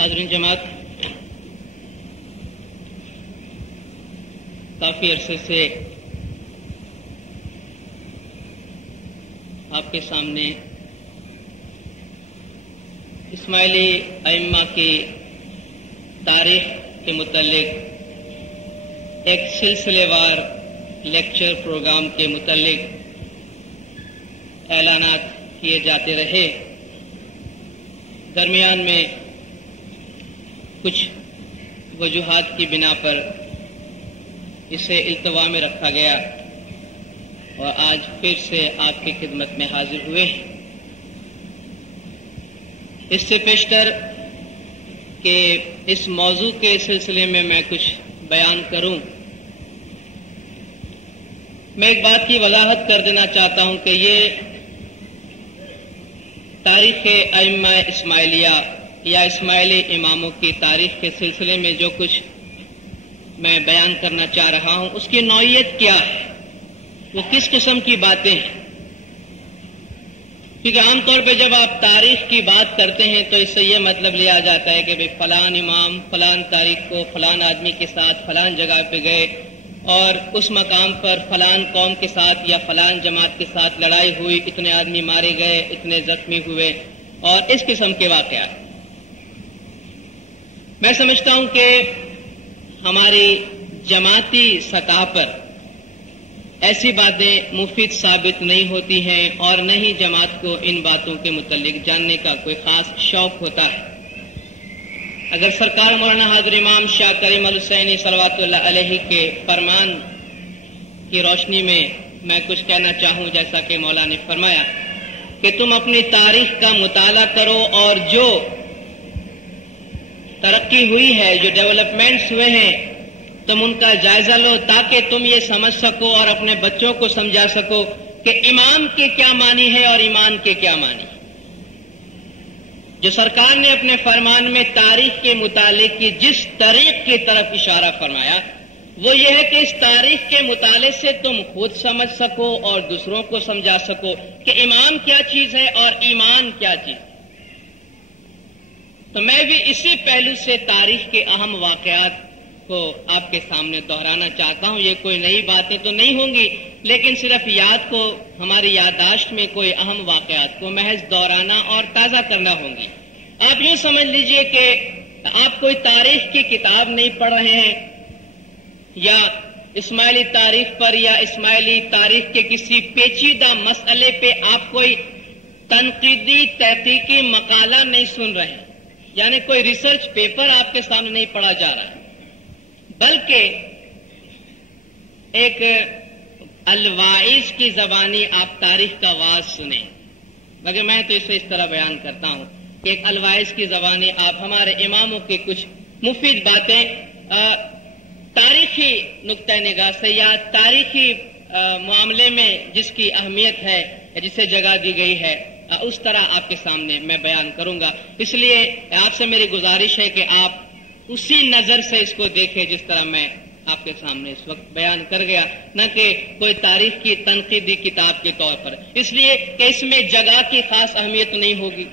حاضرین جماعت، کافی عرصے سے آپ کے سامنے اسماعیلی ائمہ کی تاریخ کے متعلق ایک سلسلے وار لیکچر پروگرام کے متعلق اعلانات کیے جاتے رہے۔ درمیان میں کچھ وجوہات کی بنا پر اسے التوا میں رکھا گیا اور آج پھر سے آپ کی خدمت میں حاضر ہوئے ہیں۔ اس سے پیشتر کہ اس موضوع کے سلسلے میں میں کچھ بیان کروں، میں ایک بات کی وضاحت کر دینا چاہتا ہوں کہ یہ تاریخ ائمہ اسماعیلیہ یا اسماعیلی اماموں کی تاریخ کے سلسلے میں جو کچھ میں بیان کرنا چاہ رہا ہوں اس کی نوعیت کیا ہے، وہ کس قسم کی باتیں ہیں۔ کیونکہ عام طور پہ جب آپ تاریخ کی بات کرتے ہیں تو اس سے یہ مطلب لیا جاتا ہے کہ فلان امام فلان تاریخ کو فلان آدمی کے ساتھ فلان جگہ پہ گئے اور اس مقام پر فلان قوم کے ساتھ یا فلان جماعت کے ساتھ لڑائی ہوئی، اتنے آدمی مارے گئے، اتنے زخمی ہوئے اور اس قسم کے واقعات۔ میں سمجھتا ہوں کہ ہماری جماعتی سطح پر ایسی باتیں مفید ثابت نہیں ہوتی ہیں اور نہ ہی جماعت کو ان باتوں کے متعلق جاننے کا کوئی خاص شوق ہوتا ہے۔ اگر سرکار مولانا حاضر امام شاہ کریم الحسینی صلوات اللہ علیہ کے فرمان کی روشنی میں کچھ کہنا چاہوں، جیسا کہ مولا نے فرمایا کہ تم اپنی تاریخ کا مطالعہ کرو اور جو ترقی ہوئی ہے، جو ڈیولپمنٹس ہوئے ہیں، تم ان کا جائزہ لو تاکہ تم یہ سمجھ سکو اور اپنے بچوں کو سمجھا سکو کہ امام کے کیا معنی ہے اور ایمان کے کیا معنی ہے۔ جو سرکار نے اپنے فرمان میں تاریخ کے مطالعے کی جس طریق کی طرف اشارہ فرمایا وہ یہ ہے کہ اس تاریخ کے مطالعے سے تم خود سمجھ سکو اور دوسروں کو سمجھا سکو کہ امام کیا چیز ہے اور ایمان کیا چیز ہے۔ تو میں بھی اسی پہلو سے تاریخ کے اہم واقعات کو آپ کے سامنے دہرانا چاہتا ہوں۔ یہ کوئی نئی باتیں تو نہیں ہوں گی، لیکن صرف یاد کو، ہماری یادداشت میں کوئی اہم واقعات کو محض دہرانا اور تازہ کرنا ہوں گی۔ آپ یوں سمجھ لیجئے کہ آپ کوئی تاریخ کی کتاب نہیں پڑھ رہے ہیں یا اسماعیلی تاریخ پر یا اسماعیلی تاریخ کے کسی پیچیدہ مسئلے پہ آپ کوئی تنقیدی تحقیقی مقالہ نہیں سن رہے ہیں، یعنی کوئی ریسرچ پیپر آپ کے سامنے نہیں پڑھا جا رہا ہے، بلکہ ایک الواعظ کی زبانی آپ تاریخ کا واعظ سنیں۔ مگر میں تو اسے اس طرح بیان کرتا ہوں کہ ایک الواعظ کی زبانی آپ ہمارے اماموں کے کچھ مفید باتیں تاریخی نقطہ نگاہ سے یا تاریخی معاملے میں جس کی اہمیت ہے یا جسے جگہ دی گئی ہے اس طرح آپ کے سامنے میں بیان کروں گا۔ اس لیے آپ سے میری گزارش ہے کہ آپ اسی نظر سے اس کو دیکھیں جس طرح میں آپ کے سامنے اس وقت بیان کر گیا، نہ کہ کوئی تاریخ کی تنقیدی کتاب کے طور پر، اس لیے کہ اس میں جگہ کی خاص اہمیت نہیں ہوگی،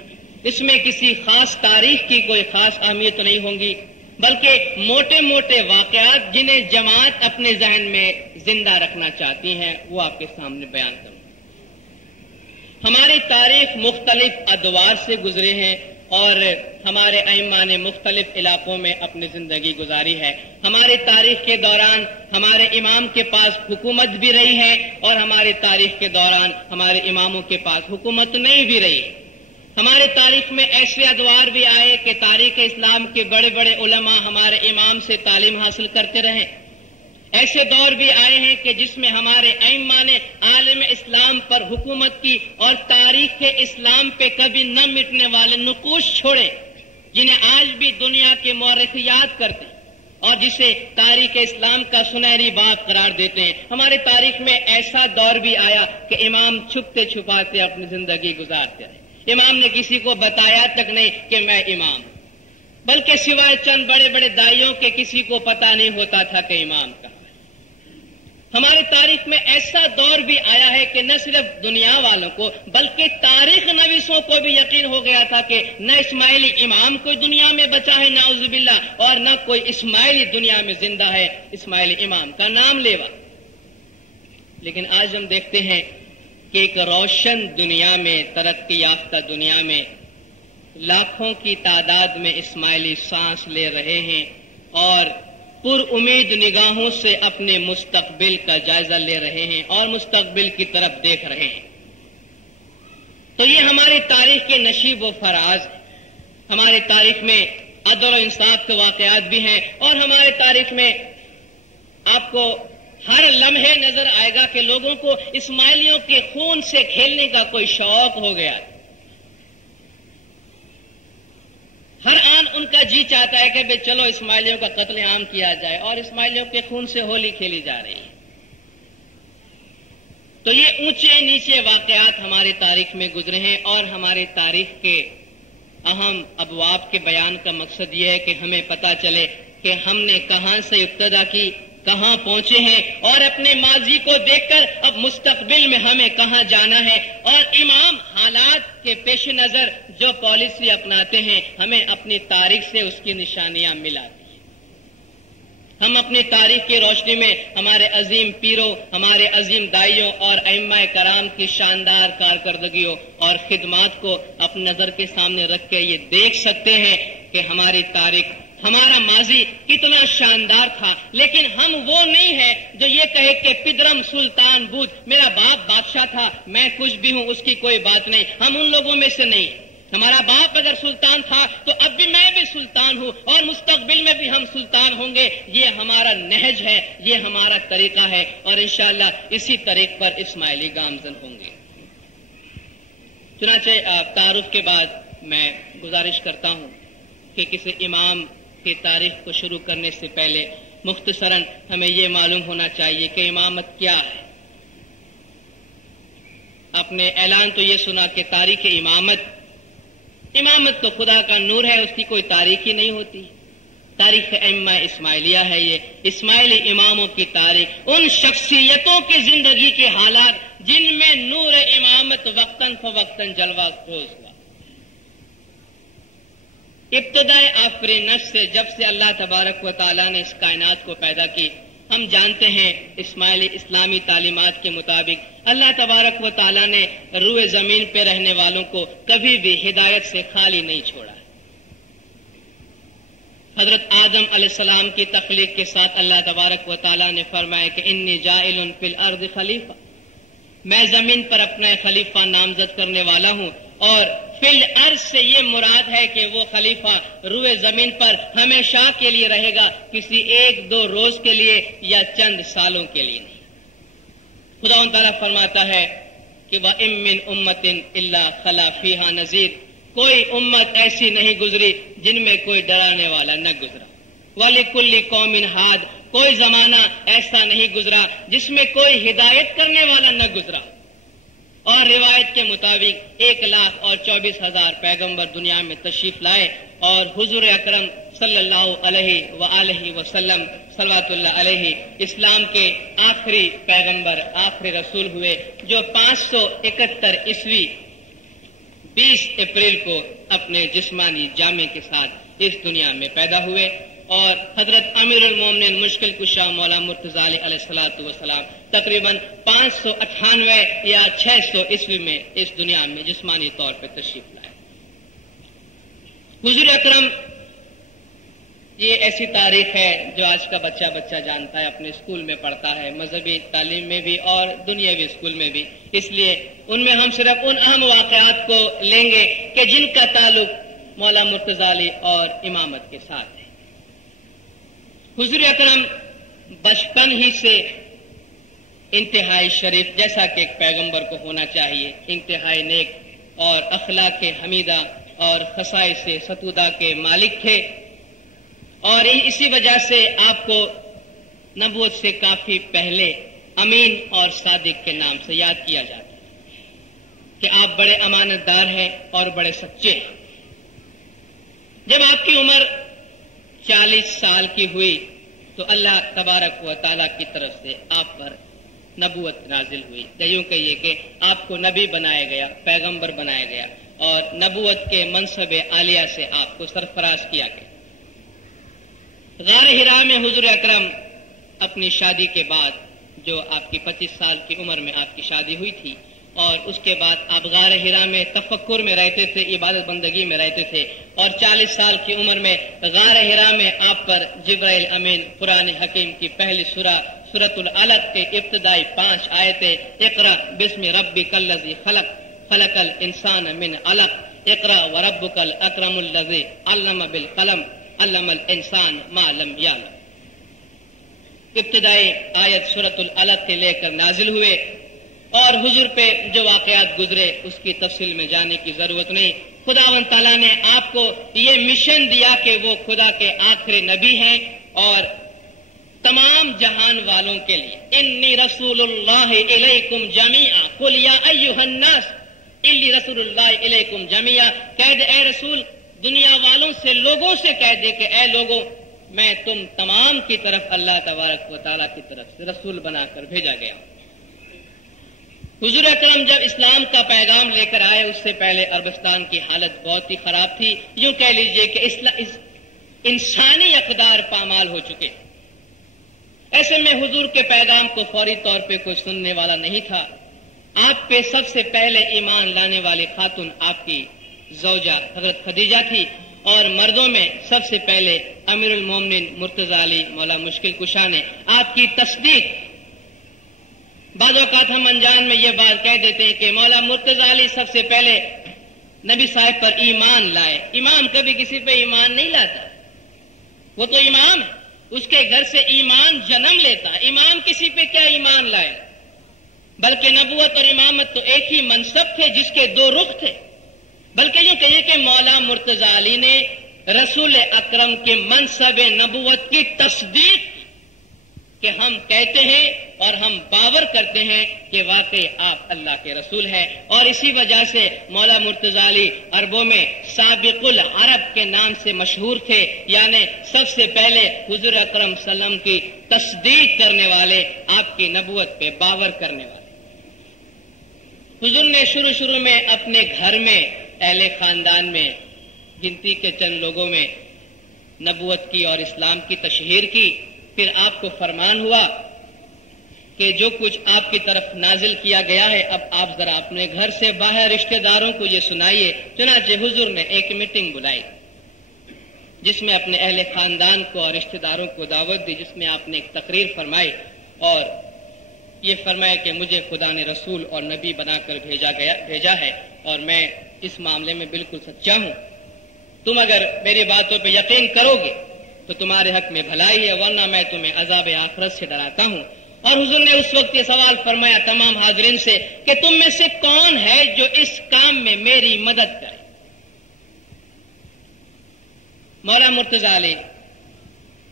اس میں کسی خاص تاریخ کی کوئی خاص اہمیت نہیں ہوگی، بلکہ موٹے موٹے واقعات جنہیں جماعت اپنے ذہن میں زندہ رکھنا چاہتی ہیں وہ آپ کے سامنے بیان کروں۔ ہماری تاریخ مختلف ادوار سے گزرے ہیں اور ہمارے ائمہ نے مختلف علاقوں میں اپنی زندگی گزاری ہے۔ ہماری تاریخ کے دوران ہمارے امام کے پاس حکومت بھی رہی ہے اور ہماری تاریخ کے دوران ہمارے اماموں کے پاس حکومت نہیں بھی رہی۔ ہمارے تاریخ میں ایسے ادوار بھی آئے کہ تاریخ اسلام کے بڑے بڑے علماء ہمارے امام سے تعلیم حاصل کرتے رہے۔ ایسے دور بھی آئے ہیں کہ جس میں ہمارے ائمہ نے عالم اسلام پر حکومت کی اور تاریخ اسلام پہ کبھی نہ مٹنے والے نقوش چھوڑے جنہیں آج بھی دنیا کے مورخ یاد کرتے ہیں اور جسے تاریخ اسلام کا سنہری باب قرار دیتے ہیں۔ ہماری تاریخ میں ایسا دور بھی آیا کہ امام چھپتے چھپاتے اپنی زندگی گزارتے رہے۔ امام نے کسی کو بتایا تک نہیں کہ میں امام، بلکہ سوائے چند بڑے بڑے دائیوں کے کسی کو پتہ نہیں ہوتا تھا کہ امام کا۔ ہماری تاریخ میں ایسا دور بھی آیا ہے کہ نہ صرف دنیا والوں کو بلکہ تاریخ نویسوں کو بھی یقین ہو گیا تھا کہ نہ اسماعیلی امام کوئی دنیا میں بچا ہے نعوذ باللہ، اور نہ کوئی اسماعیلی دنیا میں زندہ ہے اسماعیلی امام کا نام لیوا۔ لیکن آج ہم دیکھتے ہیں کہ ایک روشن دنیا میں، ترقی یافتہ دنیا میں لاکھوں کی تعداد میں اسماعیلی سانس لے رہے ہیں اور پر امید نگاہوں سے اپنے مستقبل کا جائزہ لے رہے ہیں اور مستقبل کی طرف دیکھ رہے ہیں۔ تو یہ ہماری تاریخ کے نشیب و فراز ہے۔ ہماری تاریخ میں عدل و انصاف کے واقعات بھی ہیں، اور ہماری تاریخ میں آپ کو ہر لمحے نظر آئے گا کہ لوگوں کو اسماعیلیوں کے خون سے کھیلنے کا کوئی شوق ہو گیا۔ ہر آن ان کا جی چاہتا ہے کہ بھئی چلو اسماعیلیوں کا قتل عام کیا جائے، اور اسماعیلیوں کے خون سے ہولی کھیلی جا رہی ہے۔ تو یہ اونچے نیچے واقعات ہماری تاریخ میں گزرے ہیں، اور ہماری تاریخ کے اہم ابواب کے بیان کا مقصد یہ ہے کہ ہمیں پتہ چلے کہ ہم نے کہاں سے ابتدا کی، کہاں پہنچے ہیں، اور اپنے ماضی کو دیکھ کر اب مستقبل میں ہمیں کہاں جانا ہے، اور امام حالات کے پیش نظر جو پالیسی اپناتے ہیں ہمیں اپنی تاریخ سے اس کی نشانیاں ملاتی ہیں۔ ہم اپنی تاریخ کی روشنی میں ہمارے عظیم پیروں، ہمارے عظیم دائیوں اور ائمہ کرام کی شاندار کارکردگیوں اور خدمات کو اپنی نظر کے سامنے رکھ کے یہ دیکھ سکتے ہیں کہ ہماری تاریخ، ہمارا ماضی کتنا شاندار تھا۔ لیکن ہم وہ نہیں ہیں جو یہ کہے کہ پدرم سلطان بود، میرا باپ بادشاہ تھا، میں کچھ بھی ہوں، اس کی کوئی بات نہیں۔ ہم ان لوگوں میں سے نہیں ہیں۔ ہمارا باپ اگر سلطان تھا تو اب بھی میں بھی سلطان ہوں، اور مستقبل میں بھی ہم سلطان ہوں گے۔ یہ ہمارا نہج ہے، یہ ہمارا طریقہ ہے، اور انشاءاللہ اسی طریق پر اسماعیلی گامزن ہوں گے۔ چنانچہ تعارف کے بعد میں گزارش کرتا ہوں کہ کسی امام کی تاریخ کو شروع کرنے سے پہلے مختصراً ہمیں یہ معلوم ہونا چاہیے کہ امامت کیا ہے۔ آپ نے اعلان تو یہ سنا کہ تاریخ امامت تو خدا کا نور ہے، اس کی کوئی تاریخ ہی نہیں ہوتی۔ تاریخ ائمہ اسماعیلیہ ہے یہ، اسماعیلی اماموں کی تاریخ، ان شخصیتوں کی زندگی کے حالات جن میں نور امامت وقتاً فوقتاً جلوہ افروز ہوا۔ ابتدائے آفرینش سے جب سے اللہ تبارک و تعالیٰ نے اس کائنات کو پیدا کی، ہم جانتے ہیں اسماعیلی اسلامی تعلیمات کے مطابق اللہ تبارک و تعالیٰ نے روئے زمین پہ رہنے والوں کو کبھی بھی ہدایت سے خالی نہیں چھوڑا۔ حضرت آدم علیہ السلام کی تخلیق کے ساتھ اللہ تبارک و تعالیٰ نے فرمایا کہ انی جاعل فی الارض خلیفہ، میں زمین پر اپنا خلیفہ نامزد کرنے والا ہوں، اور فی الارض سے یہ مراد ہے کہ وہ خلیفہ روئے زمین پر ہمیشہ کے لیے رہے گا، کسی ایک دو روز کے لیے یا چند سالوں کے لیے نہیں۔ خدا تعالیٰ فرماتا ہے کہ وَإِن مِّن أُمَّةٍ إِلَّا خَلَا فِيهَا نَذِيرٌ، کوئی امت ایسی نہیں گزری جن میں کوئی ڈرانے والا نہ گزرا۔ وَلِكُلِّ قَوْمٍ هَادٍ، کوئی زمانہ ایسا نہیں گزرا جس میں کوئی ہدایت کرنے والا نہ گزرا۔ اور روایت کے مطابق 1,24,000 پیغمبر دنیا میں تشریف لائے، اور حضور اکرم صلی اللہ علیہ وآلہ وسلم صلوات اللہ علیہ اسلام کے آخری پیغمبر، آخری رسول ہوئے، جو 571 عیسوی 20 اپریل کو اپنے جسمانی جامع کے ساتھ اس دنیا میں پیدا ہوئے، اور حضرت امیر المومنین مشکل کشا مولا مرتضی علیہ الصلوۃ والسلام تقریباً 598 یا 600 عیسوی میں اس دنیا میں جسمانی طور پہ تشریف لائے۔ حضور اکرم، یہ ایسی تاریخ ہے جو آج کا بچہ جانتا ہے، اپنے اسکول میں پڑھتا ہے، مذہبی تعلیم میں بھی اور دنیاوی اسکول میں بھی، اس لیے ان میں ہم صرف ان اہم واقعات کو لیں گے کہ جن کا تعلق مولا مرتضی اور امامت کے ساتھ ہے۔ حضور اکرم بچپن ہی سے انتہائی شریف، جیسا کہ ایک پیغمبر کو ہونا چاہیے، انتہائی نیک اور اخلاق حمیدہ اور خصائص ستودہ کے مالک تھے، اور اسی وجہ سے آپ کو نبوت سے کافی پہلے امین اور صادق کے نام سے یاد کیا جاتا ہے کہ آپ بڑے امانت دار ہیں اور بڑے سچے ہیں۔ جب آپ کی عمر 40 سال کی ہوئی تو اللہ تبارک و تعالیٰ کی طرف سے آپ پر نبوت نازل ہوئی. یوں کہیے کہ آپ کو نبی بنایا گیا، پیغمبر بنایا گیا، اور نبوت کے منصب عالیہ سے آپ کو سرفراز کیا گیا. غار حرا میں حضور اکرم اپنی شادی کے بعد، جو آپ کی 25 سال کی عمر میں آپ کی شادی ہوئی تھی، اور اس کے بعد آپ غار حرا میں تفکر میں رہتے تھے، عبادت بندگی میں رہتے تھے، اور 40 سال کی عمر میں غار حرا میں آپ پر جبرائیل امین قرآن حکیم کی پہلی سورۃ العلق کے ابتدائی 5 آیتیں، اقرأ بسم ربک الذی خلق خلق الانسان من علق اقرأ وربک الاکرم الذی علم بالقلم علم الانسان ما لم یعلم، ابتدائی آیت سورۃ العلق سے لے کر نازل ہوئے. اور حضور پہ جو واقعات گزرے اس کی تفصیل میں جانے کی ضرورت نہیں. خداوند تعالیٰ نے آپ کو یہ مشن دیا کہ وہ خدا کے آخری نبی ہیں، اور تمام جہان والوں کے لیے انی رسول اللہ الیکم جمیعا قل یا ایھا الناس انی رسول اللہ الیکم جمیعا، کہہ دے اے رسول دنیا والوں سے، لوگوں سے کہہ دے کہ اے لوگوں، میں تم تمام کی طرف اللہ تبارک و تعالیٰ کی طرف سے رسول بنا کر بھیجا گیا. حضور اکرم جب اسلام کا پیغام لے کر آئے، اس سے پہلے عربستان کی حالت بہت ہی خراب تھی. یوں کہہ لیجئے کہ انسانی اقدار پامال ہو چکے. ایسے میں حضور کے پیغام کو فوری طور پہ کوئی سننے والا نہیں تھا. آپ پہ سب سے پہلے ایمان لانے والی خاتون آپ کی زوجہ حضرت خدیجہ تھی، اور مردوں میں سب سے پہلے امیر المومنین مرتضی علی مولا مشکل کشا نے آپ کی تصدیق. بعض اوقات ہم انجان میں یہ بات کہہ دیتے ہیں کہ مولا مرتضی علی سب سے پہلے نبی صاحب پر ایمان لائے. امام کبھی کسی پہ ایمان نہیں لاتا، وہ تو امام ہے، اس کے گھر سے ایمان جنم لیتا. امام کسی پہ کیا ایمان لائے؟ بلکہ نبوت اور امامت تو ایک ہی منصب تھے جس کے 2 رخ تھے. بلکہ یہ کہیے کہ مولا مرتضی علی نے رسول اکرم کے منصب نبوت کی تصدیق کہ ہم کہتے ہیں اور ہم باور کرتے ہیں کہ واقعی آپ اللہ کے رسول ہیں. اور اسی وجہ سے مولا مرتضی علی عربوں میں سابق العرب کے نام سے مشہور تھے، یعنی سب سے پہلے حضور اکرم صلی اللہ علیہ وسلم کی تصدیق کرنے والے، آپ کی نبوت پہ باور کرنے والے. حضور نے شروع میں اپنے گھر میں، اہل خاندان میں، گنتی کے چند لوگوں میں نبوت کی اور اسلام کی تشہیر کی. پھر آپ کو فرمان ہوا کہ جو کچھ آپ کی طرف نازل کیا گیا ہے اب آپ ذرا اپنے گھر سے باہر رشتہ داروں کو یہ سنائیے. چنانچہ حضور نے ایک میٹنگ بلائی جس میں اپنے اہل خاندان کو اور رشتہ داروں کو دعوت دی، جس میں آپ نے ایک تقریر فرمائی اور یہ فرمایا کہ مجھے خدا نے رسول اور نبی بنا کر بھیجا ہے، اور میں اس معاملے میں بالکل سچا ہوں. تم اگر میری باتوں پہ یقین کرو گے تو تمہارے حق میں بھلائی ہے، ورنہ میں تمہیں عذاب آخرت سے ڈراتا ہوں. اور حضور نے اس وقت یہ سوال فرمایا تمام حاضرین سے کہ تم میں سے کون ہے جو اس کام میں میری مدد کرے؟ مولا مرتضی علی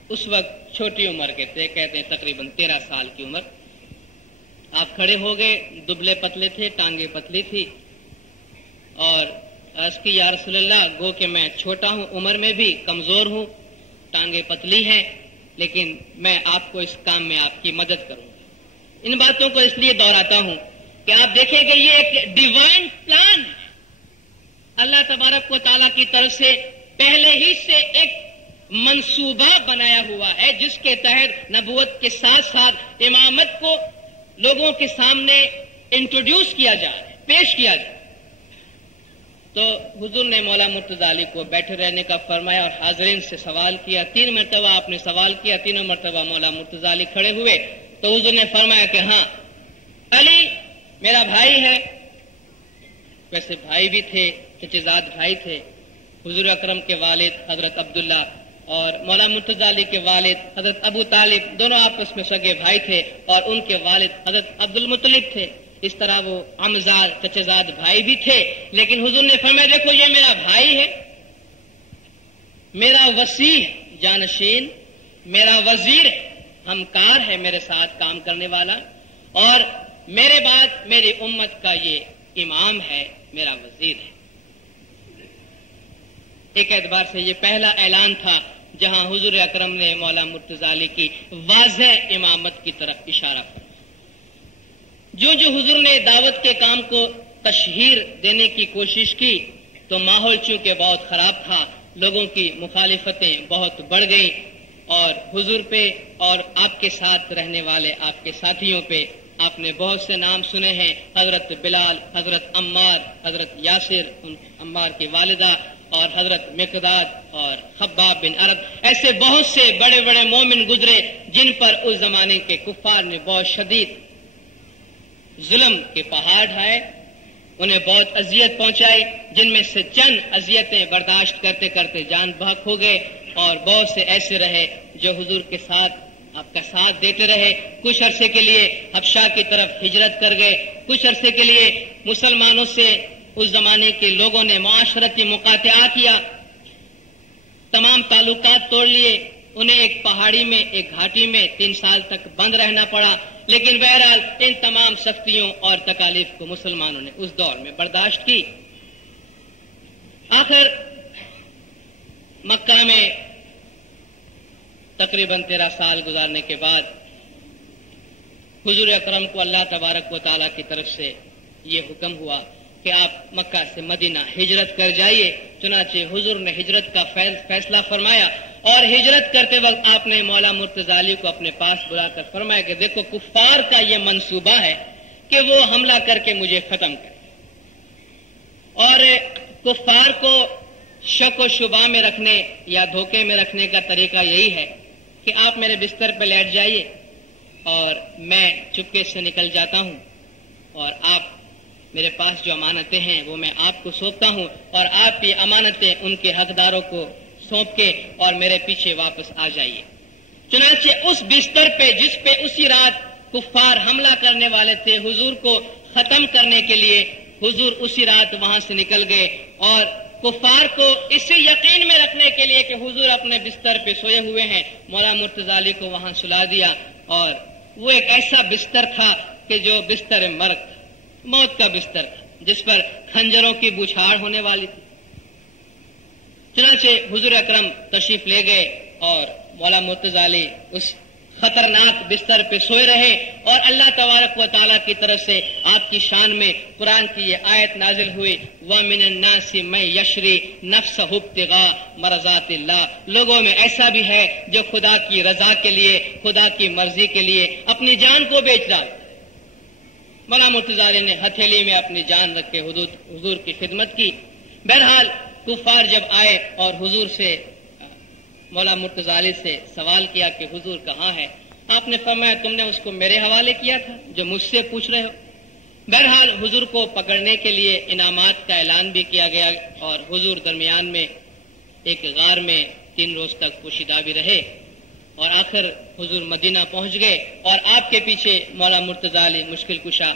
اس وقت چھوٹی عمر کے تھے، کہتے ہیں تقریباً 13 سال کی عمر. آپ کھڑے ہو گئے، دبلے پتلے تھے، ٹانگیں پتلی تھی، اور عرض کی یا رسول اللہ، گو کہ میں چھوٹا ہوں، عمر میں بھی کمزور ہوں، ٹانگیں پتلی ہیں، لیکن میں آپ کو اس کام میں آپ کی مدد کروں گا. ان باتوں کو اس لیے دہراتا ہوں کہ آپ دیکھیں کہ یہ ایک ڈیوائن پلان ہے، اللہ تبارک و تعالیٰ کی طرف سے پہلے ہی سے ایک منصوبہ بنایا ہوا ہے جس کے تحت نبوت کے ساتھ ساتھ امامت کو لوگوں کے سامنے انٹروڈیوس کیا جائے، پیش کیا جائے. تو حضور نے مولا مرتضی علی کو بیٹھے رہنے کا فرمایا اور حاضرین سے سوال کیا. 3 مرتبہ آپ نے سوال کیا، تینوں مرتبہ مولا مرتضی علی کھڑے ہوئے. تو حضور نے فرمایا کہ ہاں علی میرا بھائی ہے. ویسے بھائی بھی تھے، چچزاد بھائی تھے. حضور اکرم کے والد حضرت عبداللہ اور مولا مرتضی علی کے والد حضرت ابو طالب دونوں آپس میں سگے بھائی تھے، اور ان کے والد حضرت عبد المطلب تھے. اس طرح وہ عمزاد چچزاد بھائی بھی تھے. لیکن حضور نے فرمایا دیکھو یہ میرا بھائی ہے، میرا وسیع جانشین، میرا وزیر ہے، ہمکار ہے، میرے ساتھ کام کرنے والا، اور میرے بعد میری امت کا یہ امام ہے، میرا وزیر ہے. ایک اعتبار سے یہ پہلا اعلان تھا جہاں حضور اکرم نے مولا مرتضی علی کی واضح امامت کی طرف اشارہ کیا۔ جو حضور نے دعوت کے کام کو تشہیر دینے کی کوشش کی تو ماحول چونکہ بہت خراب تھا، لوگوں کی مخالفتیں بہت بڑھ گئیں، اور حضور پہ اور آپ کے ساتھ رہنے والے آپ کے ساتھیوں پہ آپ نے بہت سے نام سنے ہیں، حضرت بلال، حضرت عمار، حضرت یاسر، عمار کی والدہ، اور حضرت مقداد اور خباب بن عرب، ایسے بہت سے بڑے بڑے مومن گزرے جن پر اس زمانے کے کفار نے بہت شدید ظلم کے پہاڑ ڈھائے، انہیں بہت اذیت پہنچائی، جن میں سے چند اذیتیں برداشت کرتے کرتے جان بحق ہو گئے، اور بہت سے ایسے رہے جو حضور کے ساتھ آپ کا ساتھ دیتے رہے۔ کچھ عرصے کے لیے حبشہ کی طرف ہجرت کر گئے، کچھ عرصے کے لیے مسلمانوں سے اس زمانے کے لوگوں نے معاشرتی مقاطعہ کیا، تمام تعلقات توڑ لیے، انہیں ایک پہاڑی میں، ایک گھاٹی میں 3 سال تک بند رہنا پڑا، لیکن بہرحال ان تمام سختیوں اور تکالیف کو مسلمانوں نے اس دور میں برداشت کی۔ آخر مکہ میں تقریباً 13 سال گزارنے کے بعد حضور اکرم کو اللہ تبارک و تعالیٰ کی طرف سے یہ حکم ہوا کہ آپ مکہ سے مدینہ ہجرت کر جائیے۔ چنانچہ حضور نے ہجرت کا فیصلہ فرمایا، اور ہجرت کرتے وقت آپ نے مولا مرتضی علی کو اپنے پاس بلا کر فرمایا کہ دیکھو، کفار کا یہ منصوبہ ہے کہ وہ حملہ کر کے مجھے ختم کرے، اور کفار کو شک و شبہ میں رکھنے یا دھوکے میں رکھنے کا طریقہ یہی ہے کہ آپ میرے بستر پہ لیٹ جائیے اور میں چپکے سے نکل جاتا ہوں، اور آپ میرے پاس جو امانتیں ہیں وہ میں آپ کو سونپتا ہوں، اور آپ یہ امانتیں ان کے حقداروں کو سونپ کے اور میرے پیچھے واپس آ جائیے۔ چنانچہ اس بستر پہ جس پہ اسی رات کفار حملہ کرنے والے تھے، حضور کو ختم کرنے کے لیے حضور اسی رات وہاں سے نکل گئے، اور کفار کو اسے یقین میں رکھنے کے لیے کہ حضور اپنے بستر پہ سوئے ہوئے ہیں، مولا مرتضی علی کو وہاں سلا دیا، اور وہ ایک ایسا بستر تھا کہ جو بستر مرگ تھا، موت کا بستر تھا، جس پر خنجروں کی بوچھاڑ ہونے والی تھی۔ چنانچہ حضور اکرم تشریف لے گئے اور مولا مرتضی علی اس خطرناک بستر پہ سوئے رہے، اور اللہ تبارک و تعالیٰ کی طرف سے آپ کی شان میں قرآن کی یہ آیت نازل ہوئی، وَمِنَ النَّاسِ مَن يَشْرِي نَفْسَهُ ابْتِغَاءَ مَرْضَاتِ اللَّهِ، لوگوں میں ایسا بھی ہے جو خدا کی رضا کے لیے، خدا کی مرضی کے لیے اپنی جان کو بیچ ڈالتا۔ مولا مرتضی علی نے ہتھیلی میں اپنی جان رکھ کے حضور کی خدمت کی۔ بہرحال کفار جب آئے اور حضور سے مولا مرتضی علی سے سوال کیا کہ حضور کہاں ہے، آپ نے فرمایا تم نے اس کو میرے حوالے کیا تھا جو مجھ سے پوچھ رہے ہو۔ بہرحال حضور کو پکڑنے کے لیے انعامات کا اعلان بھی کیا گیا، اور حضور درمیان میں ایک غار میں 3 روز تک پوشیدہ بھی رہے، اور آخر حضور مدینہ پہنچ گئے، اور آپ کے پیچھے مولا مرتضی علی مشکل کشا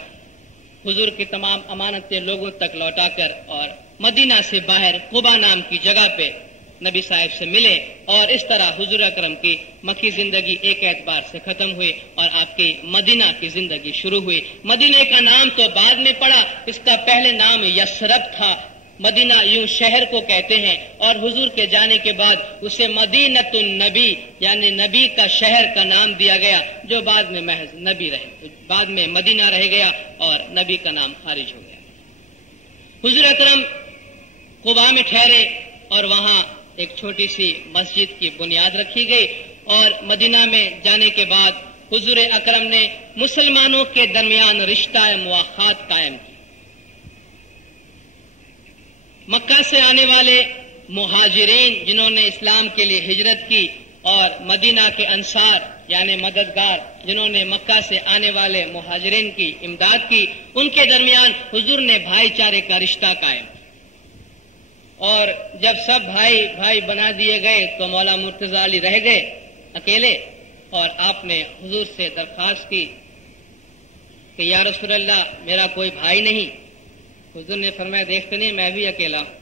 حضور کی تمام امانتیں لوگوں تک لوٹا کر اور مدینہ سے باہر قبا نام کی جگہ پہ نبی صاحب سے ملے، اور اس طرح حضور اکرم کی مکی زندگی ایک اعتبار سے ختم ہوئی اور آپ کی مدینہ کی زندگی شروع ہوئی۔ مدینہ کا نام تو بعد میں پڑا، اس کا پہلے نام یثرب تھا۔ مدینہ یوں شہر کو کہتے ہیں، اور حضور کے جانے کے بعد اسے مدینۃ النبی یعنی نبی کا شہر کا نام دیا گیا، جو بعد میں محض نبی رہے، بعد میں مدینہ رہ گیا اور نبی کا نام خارج ہو گیا۔ حضور اکرم قباء میں ٹھہرے، اور وہاں ایک چھوٹی سی مسجد کی بنیاد رکھی گئی، اور مدینہ میں جانے کے بعد حضور اکرم نے مسلمانوں کے درمیان رشتہ مواخات قائم کی۔ مکہ سے آنے والے مہاجرین جنہوں نے اسلام کے لیے ہجرت کی، اور مدینہ کے انصار یعنی مددگار جنہوں نے مکہ سے آنے والے مہاجرین کی امداد کی، ان کے درمیان حضور نے بھائی چارے کا رشتہ قائم کیا۔ اور جب سب بھائی بھائی بنا دیے گئے تو مولا مرتضی علی رہ گئے اکیلے، اور آپ نے حضور سے درخواست کی کہ یا رسول اللہ میرا کوئی بھائی نہیں۔ حضور نے فرمایا دیکھتے نہیں میں بھی اکیلا ہوں۔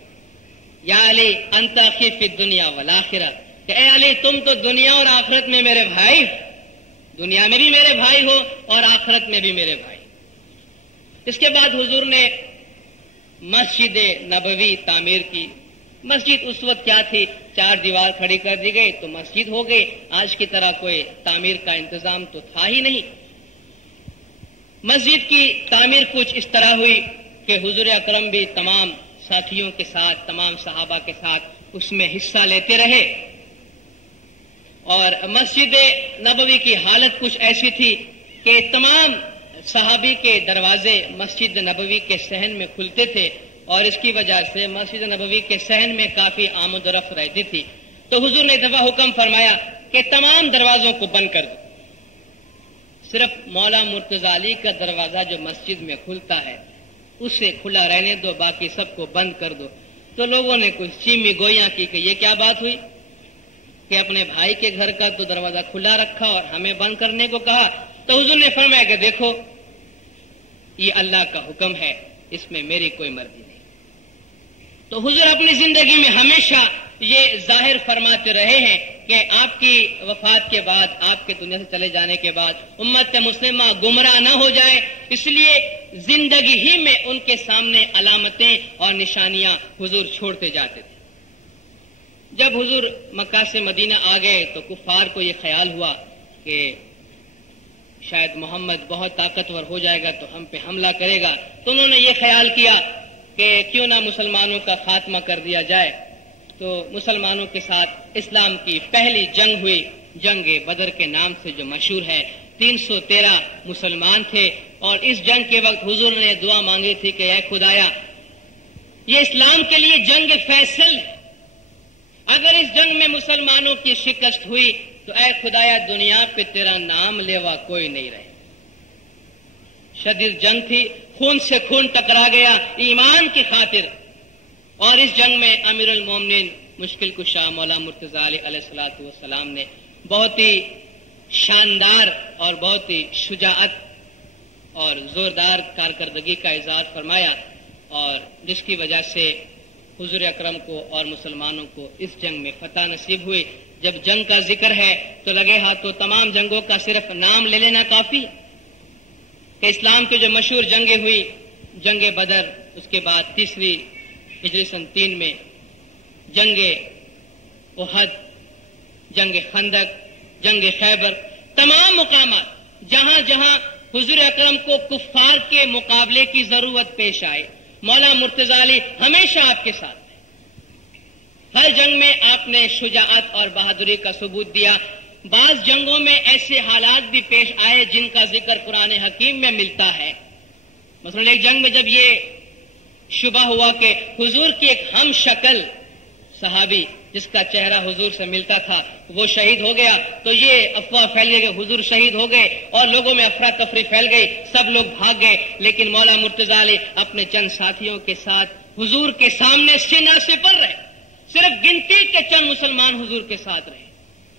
یا علی انت اخی فی الدنیا والآخرہ، کہ اے علی تم تو دنیا اور آخرت میں میرے بھائی، دنیا میں بھی میرے بھائی ہو اور آخرت میں بھی میرے بھائی۔ اس کے بعد حضور نے مسجد نبوی تعمیر کی، مسجد اس وقت کیا تھی، 4 دیوار کھڑی کر دی گئی تو مسجد ہو گئی، آج کی طرح کوئی تعمیر کا انتظام تو تھا ہی نہیں۔ مسجد کی تعمیر کچھ اس طرح ہوئی کہ حضور اکرم بھی تمام ساتھیوں کے ساتھ، تمام صحابہ کے ساتھ اس میں حصہ لیتے رہے، اور مسجد نبوی کی حالت کچھ ایسی تھی کہ تمام صحابی کے دروازے مسجد نبوی کے صحن میں کھلتے تھے، اور اس کی وجہ سے مسجد نبوی کے صحن میں کافی آمد و رفت رہتی تھی۔ تو حضور نے دفعہ حکم فرمایا کہ تمام دروازوں کو بند کر دو، صرف مولا مرتضی علی کا دروازہ جو مسجد میں کھلتا ہے اسے کھلا رہنے دو، باقی سب کو بند کر دو۔ تو لوگوں نے کچھ چیمی گوئیاں کی کہ یہ کیا بات ہوئی کہ اپنے بھائی کے گھر کا تو دروازہ کھلا رکھا اور ہمیں بند کرنے کو کہا۔ تو حضور نے فرمایا کہ دیکھو یہ اللہ کا حکم ہے، اس میں میری کوئی مرضی نہیں۔ تو حضور اپنی زندگی میں ہمیشہ یہ ظاہر فرماتے رہے ہیں کہ آپ کی وفات کے بعد، آپ کے دنیا سے چلے جانے کے بعد امت مسلمہ گمراہ نہ ہو جائے، اس لیے زندگی ہی میں ان کے سامنے علامتیں اور نشانیاں حضور چھوڑتے جاتے تھے۔ جب حضور مکہ سے مدینہ آ گئے تو کفار کو یہ خیال ہوا کہ شاید محمد بہت طاقتور ہو جائے گا تو ہم پہ حملہ کرے گا، تو انہوں نے یہ خیال کیا کہ کیوں نہ مسلمانوں کا خاتمہ کر دیا جائے۔ تو مسلمانوں کے ساتھ اسلام کی پہلی جنگ ہوئی، جنگ بدر کے نام سے جو مشہور ہے۔ 313 مسلمان تھے، اور اس جنگ کے وقت حضور نے دعا مانگی تھی کہ اے خدایا، یہ اسلام کے لیے جنگ فیصل ہے، اگر اس جنگ میں مسلمانوں کی شکست ہوئی تو اے خدایا دنیا پہ تیرا نام لیوا کوئی نہیں رہے۔ شدید جنگ تھی، خون سے خون ٹکرا گیا ایمان کی خاطر، اور اس جنگ میں امیر المومنین مشکل کشا مولا مرتضی علیہ الصلوۃ والسلام نے بہت ہی شاندار اور بہت ہی شجاعت اور زوردار کارکردگی کا اظہار فرمایا، اور جس کی وجہ سے حضور اکرم کو اور مسلمانوں کو اس جنگ میں فتح نصیب ہوئی۔ جب جنگ کا ذکر ہے تو لگے ہاتھوں تمام جنگوں کا صرف نام لے لینا کافی کہ اسلام کی جو مشہور جنگیں ہوئی، جنگ بدر، اس کے بعد تیسری ہجری سن 3 میں جنگ احد، جنگ خندق، جنگ خیبر، تمام مقامات جہاں جہاں حضور اکرم کو کفار کے مقابلے کی ضرورت پیش آئے، مولا مرتضی علی ہمیشہ آپ کے ساتھ ہیں۔ ہر جنگ میں آپ نے شجاعت اور بہادری کا ثبوت دیا۔ بعض جنگوں میں ایسے حالات بھی پیش آئے جن کا ذکر قرآن حکیم میں ملتا ہے۔ مثلا ایک جنگ میں جب یہ شبہ ہوا کہ حضور کی ایک ہم شکل صحابی جس کا چہرہ حضور سے ملتا تھا وہ شہید ہو گیا، تو یہ افواہ پھیل گئی کہ حضور شہید ہو گئے، اور لوگوں میں افراتفری پھیل گئی، سب لوگ بھاگ گئے۔ لیکن مولا مرتضی علی اپنے چند ساتھیوں کے ساتھ حضور کے سامنے سینہ سپر رہے، صرف گنتی کے چند مسلمان حضور کے ساتھ رہے،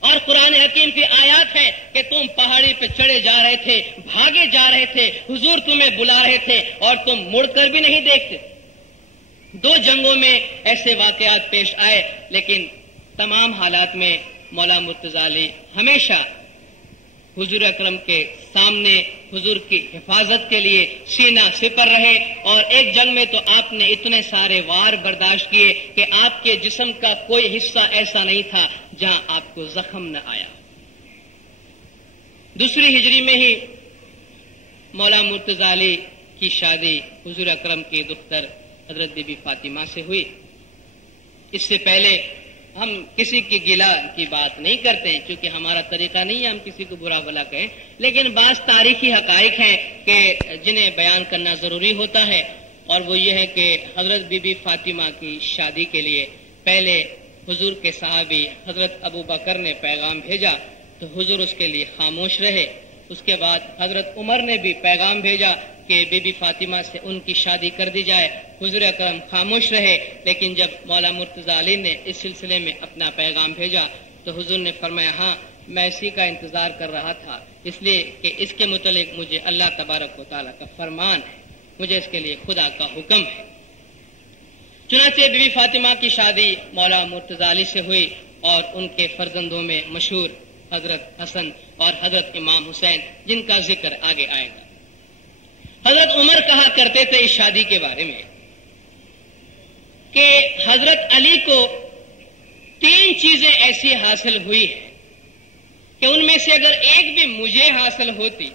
اور قرآن حکیم کی آیات ہے کہ تم پہاڑی پہ چڑھے جا رہے تھے، بھاگے جا رہے تھے، حضور تمہیں بلا رہے تھے اور تم مڑ کر بھی نہیں دیکھتے۔ 2 جنگوں میں ایسے واقعات پیش آئے، لیکن تمام حالات میں مولا مرتضی علی ہمیشہ حضور اکرم کے سامنے حضور کی حفاظت کے لیے سینہ سپر رہے، اور ایک جنگ میں تو آپ نے اتنے سارے وار برداشت کیے کہ آپ کے جسم کا کوئی حصہ ایسا نہیں تھا جہاں آپ کو زخم نہ آیا۔ دوسری ہجری میں ہی مولا مرتضی علی کی شادی حضور اکرم کی دختر حضرت بی بی فاطمہ سے ہوئی۔ اس سے پہلے ہم کسی کی گلا کی بات نہیں کرتے ہیں، کیونکہ ہمارا طریقہ نہیں ہے ہم کسی کو برا بھلا کہیں، لیکن بعض تاریخی حقائق ہیں کہ جنہیں بیان کرنا ضروری ہوتا ہے، اور وہ یہ ہے کہ حضرت بی بی فاطمہ کی شادی کے لیے پہلے حضور کے صحابی حضرت ابو بکر نے پیغام بھیجا تو حضور اس کے لیے خاموش رہے۔ اس کے بعد حضرت عمر نے بھی پیغام بھیجا کہ بی بی فاطمہ سے ان کی شادی کر دی جائے، حضور اکرم خاموش رہے۔ لیکن جب مولا مرتضی علی نے اس سلسلے میں اپنا پیغام بھیجا تو حضور نے فرمایا ہاں میں اسی کا انتظار کر رہا تھا، اس لیے کہ اس کے متعلق مجھے اللہ تبارک و تعالیٰ کا فرمان ہے، مجھے اس کے لیے خدا کا حکم ہے۔ چنانچہ بی بی فاطمہ کی شادی مولا مرتضی علی سے ہوئی، اور ان کے فرزندوں میں مشہور حضرت حسن اور حضرت امام حسین، جن کا ذکر آگے آئے گا۔ حضرت عمر کہا کرتے تھے اس شادی کے بارے میں کہ حضرت علی کو 3 چیزیں ایسی حاصل ہوئی ہیں کہ ان میں سے اگر ایک بھی مجھے حاصل ہوتی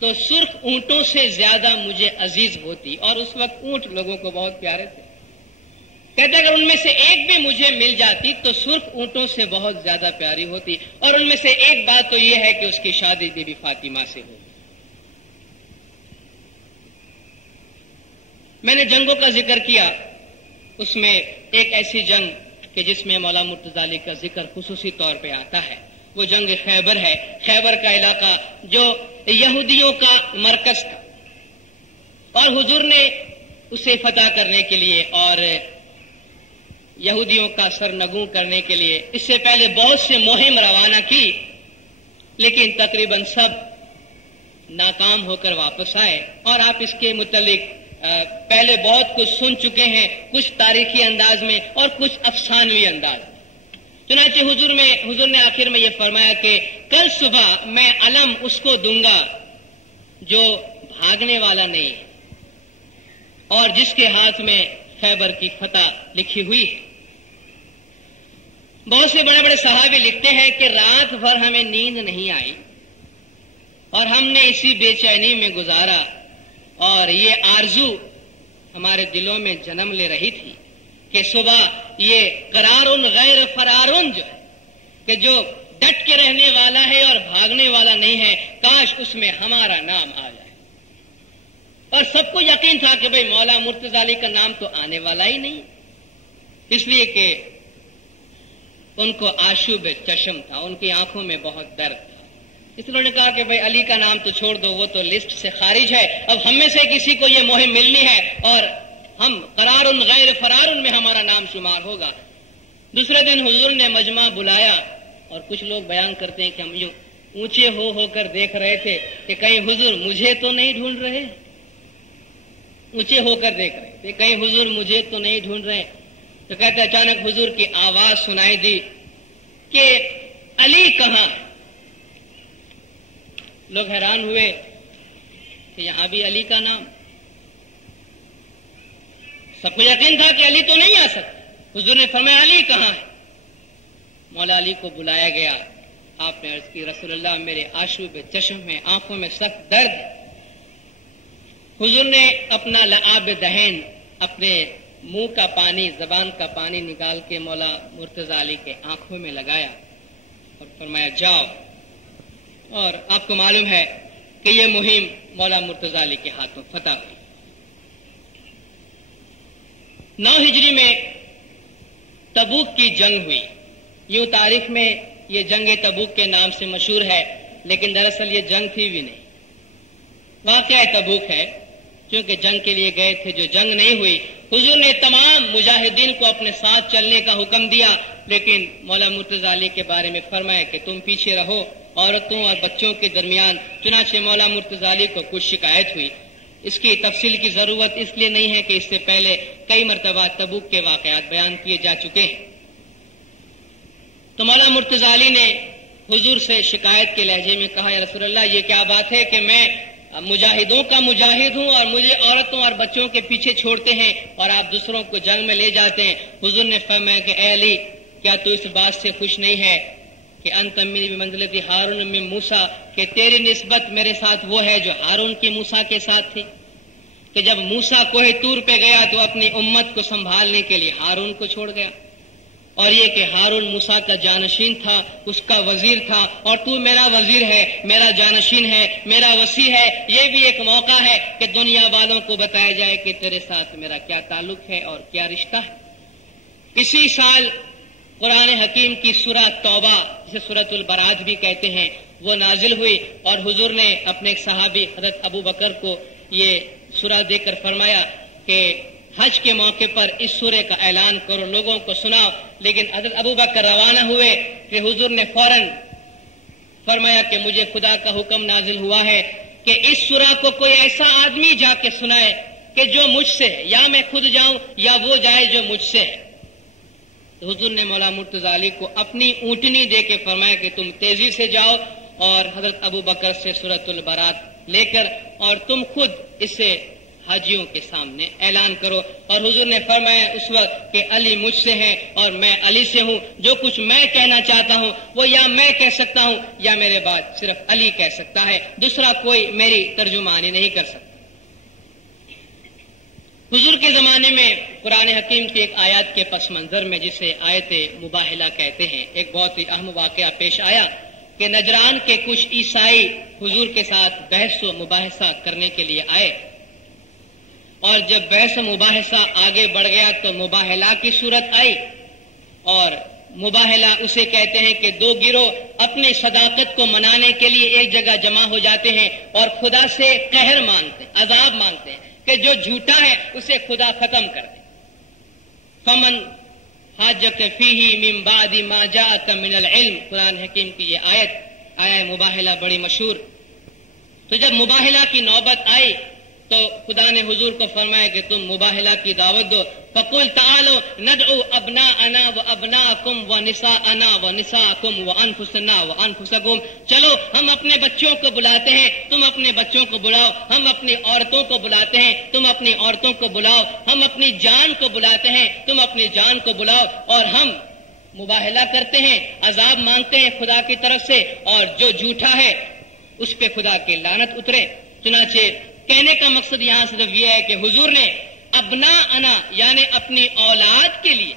تو سرخ اونٹوں سے زیادہ مجھے عزیز ہوتی، اور اس وقت اونٹ لوگوں کو بہت پیارے تھے۔ کہتے اگر ان میں سے ایک بھی مجھے مل جاتی تو سرخ اونٹوں سے بہت زیادہ پیاری ہوتی، اور ان میں سے ایک بات تو یہ ہے کہ اس کی شادی بی بی فاطمہ سے ہو۔ میں نے جنگوں کا ذکر کیا، اس میں ایک ایسی جنگ کہ جس میں مولا مرتضی علی کا ذکر خصوصی طور پہ آتا ہے، وہ جنگ خیبر ہے۔ خیبر کا علاقہ جو یہودیوں کا مرکز تھا، اور حضور نے اسے فتح کرنے کے لیے اور یہودیوں کا سرنگوں کرنے کے لیے اس سے پہلے بہت سے مہم روانہ کی، لیکن تقریباً سب ناکام ہو کر واپس آئے، اور آپ اس کے متعلق پہلے بہت کچھ سن چکے ہیں، کچھ تاریخی انداز میں اور کچھ افسانوی انداز میں۔ چنانچہ حضور نے آخر میں یہ فرمایا کہ کل صبح میں علم اس کو دوں گا جو بھاگنے والا نہیں ہے اور جس کے ہاتھ میں خیبر کی فتح لکھی ہوئی ہے۔ بہت سے بڑے بڑے صحابی لکھتے ہیں کہ رات بھر ہمیں نیند نہیں آئی اور ہم نے اسی بے چینی میں گزارا، اور یہ آرزو ہمارے دلوں میں جنم لے رہی تھی کہ صبح یہ قرارن غیر فرارن جو ہے، کہ جو ڈٹ کے رہنے والا ہے اور بھاگنے والا نہیں ہے، کاش اس میں ہمارا نام آ جائے۔ اور سب کو یقین تھا کہ بھئی مولا مرتضی علی کا نام تو آنے والا ہی نہیں، اس لیے کہ ان کو آشوب چشم تھا، ان کی آنکھوں میں بہت درد تھا۔ اس لیے انہوں نے کہا کہ بھئی علی کا نام تو چھوڑ دو، وہ تو لسٹ سے خارج ہے، اب ہم میں سے کسی کو یہ مہم ملنی ہے اور ہم قرار غیر فرار میں ہمارا نام شمار ہوگا۔ دوسرے دن حضور نے مجمع بلایا، اور کچھ لوگ بیان کرتے ہیں کہ ہم یوں اونچے ہو کر دیکھ رہے تھے کہ کہیں حضور مجھے تو نہیں ڈھونڈ رہے، اونچے ہو کر دیکھ رہے تھے کہیں حضور مجھے تو نہیں ڈھونڈ رہے۔ تو کہتے اچانک حضور کی آواز سنائی دی کہ علی کہاں؟ لوگ حیران ہوئے کہ یہاں بھی علی کا نام، سب کو یقین تھا کہ علی تو نہیں آ سکتا۔ حضور نے فرمایا علی کہاں ہے؟ مولا علی کو بلایا گیا، آپ نے عرض کی رسول اللہ میرے آشوب چشم میں، آنکھوں میں سخت درد۔ حضور نے اپنا لعاب دہن، اپنے منہ کا پانی، زبان کا پانی نکال کے مولا مرتضی علی کے آنکھوں میں لگایا اور فرمایا جاؤ۔ اور آپ کو معلوم ہے کہ یہ مہم مولا مرتضی علی کے ہاتھوں فتح ہوئی۔ 9 ہجری میں تبوک کی جنگ ہوئی۔ یوں تاریخ میں یہ جنگ تبوک کے نام سے مشہور ہے، لیکن دراصل یہ جنگ تھی بھی نہیں، واقعہ تبوک ہے، کیونکہ جنگ کے لیے گئے تھے جو جنگ نہیں ہوئی۔ حضور نے تمام مجاہدین کو اپنے ساتھ چلنے کا حکم دیا، لیکن مولا مرتضی علی کے بارے میں فرمایا کہ تم پیچھے رہو، عورتوں اور بچوں کے درمیان۔ چنانچہ مولا مرتضی علی کو کچھ شکایت ہوئی۔ اس کی تفصیل کی ضرورت اس لیے نہیں ہے کہ اس سے پہلے کئی مرتبہ تبوک کے واقعات بیان کیے جا چکے ہیں۔ تو مولا مرتضی علی نے حضور سے شکایت کے لہجے میں کہا یا رسول اللہ یہ کیا بات ہے کہ میں مجاہدوں کا مجاہد ہوں اور مجھے عورتوں اور بچوں کے پیچھے چھوڑتے ہیں اور آپ دوسروں کو جنگ میں لے جاتے ہیں۔ حضور نے فرمایا کہ اے علی کیا تو اس بات سے خوش نہیں ہے کہ انت منی بمنزلت ہارون من موسیٰ، کہ تیری نسبت میرے ساتھ وہ ہے جو ہارون کی موسیٰ کے ساتھ تھی، کہ جب موسیٰ کوہ طور پہ گیا تو اپنی امت کو سنبھالنے کے لیے ہارون کو چھوڑ گیا، اور یہ کہ ہارون موسیٰ کا جانشین تھا، اس کا وزیر تھا، اور تو میرا وزیر ہے، میرا جانشین ہے، میرا وصی ہے۔ یہ بھی ایک موقع ہے کہ دنیا والوں کو بتایا جائے کہ تیرے ساتھ میرا کیا تعلق ہے اور کیا رشتہ ہے۔ اسی سال قرآن حکیم کی سورہ توبہ، جسے سورۃ البراۃ بھی کہتے ہیں، وہ نازل ہوئی، اور حضور نے اپنے ایک صحابی حضرت ابو بکر کو یہ سورہ دے کر فرمایا کہ حج کے موقع پر اس سورے کا اعلان کرو، لوگوں کو سناؤ۔ لیکن حضرت ابو بکر روانہ ہوئے کہ حضور نے فوراً فرمایا کہ مجھے خدا کا حکم نازل ہوا ہے کہ اس سورہ کو کوئی ایسا آدمی جا کے سنائے کہ جو مجھ سے ہے، یا میں خود جاؤں یا وہ جائے جو مجھ سے ہے۔ تو حضور نے مولا مرتضی علی کو اپنی اونٹنی دے کے فرمایا کہ تم تیزی سے جاؤ اور حضرت ابو بکر سے سورۃ البراۃ لے کر، اور تم خود اسے حاجیوں کے سامنے اعلان کرو. اور حضور نے فرمایا اس وقت کہ علی مجھ سے ہے اور میں علی سے ہوں. جو کچھ میں کہنا چاہتا ہوں وہ یا میں کہہ سکتا ہوں یا میرے بعد صرف علی کہہ سکتا ہے, دوسرا کوئی میری ترجمانی نہیں کر سکتا. حضور کے زمانے میں قرآن حکیم کی ایک آیات کے پس منظر میں, جسے آیت مباہلہ کہتے ہیں, ایک بہت ہی اہم واقعہ پیش آیا کہ نجران کے کچھ عیسائی حضور کے ساتھ بحث و مباحثہ کرنے کے لیے آئے, اور جب بحث و مباحثہ آگے بڑھ گیا تو مباہلہ کی صورت آئی. اور مباہلہ اسے کہتے ہیں کہ دو گروہ اپنی صداقت کو منانے کے لیے ایک جگہ جمع ہو جاتے ہیں اور خدا سے قہر مانگتے ہیں, عذاب مانگتے ہیں کہ جو جھوٹا ہے اسے خدا ختم کر دے. فمن حاجک فیہ من بعد ما جاءک من العلم, قرآن حکیم کی یہ آیت مباہلہ بڑی مشہور. تو جب مباہلہ کی نوبت آئی تو خدا نے حضور کو فرمایا کہ تم مباہلہ کی دعوت دو. فقل تعالوا ندعو ابناءنا وابناءکم ونساءنا ونساءکم وانفسنا وانفسکم, چلو ہم اپنے بچوں کو بلاتے ہیں, تم اپنے بچوں کو بلاؤ. ہم اپنی عورتوں کو بلاتے ہیں, تم اپنی عورتوں کو بلاؤ. ہم اپنی جان کو بلاتے ہیں, تم اپنی جان کو بلاؤ. اور ہم مباہلہ کرتے ہیں, عذاب مانگتے ہیں خدا کی طرف سے, اور جو جھوٹا ہے اس پہ خدا کی لعنت اترے. چنانچہ کہنے کا مقصد یہاں صرف یہ ہے کہ حضور نے ابناءنا یعنی اپنی اولاد کے لیے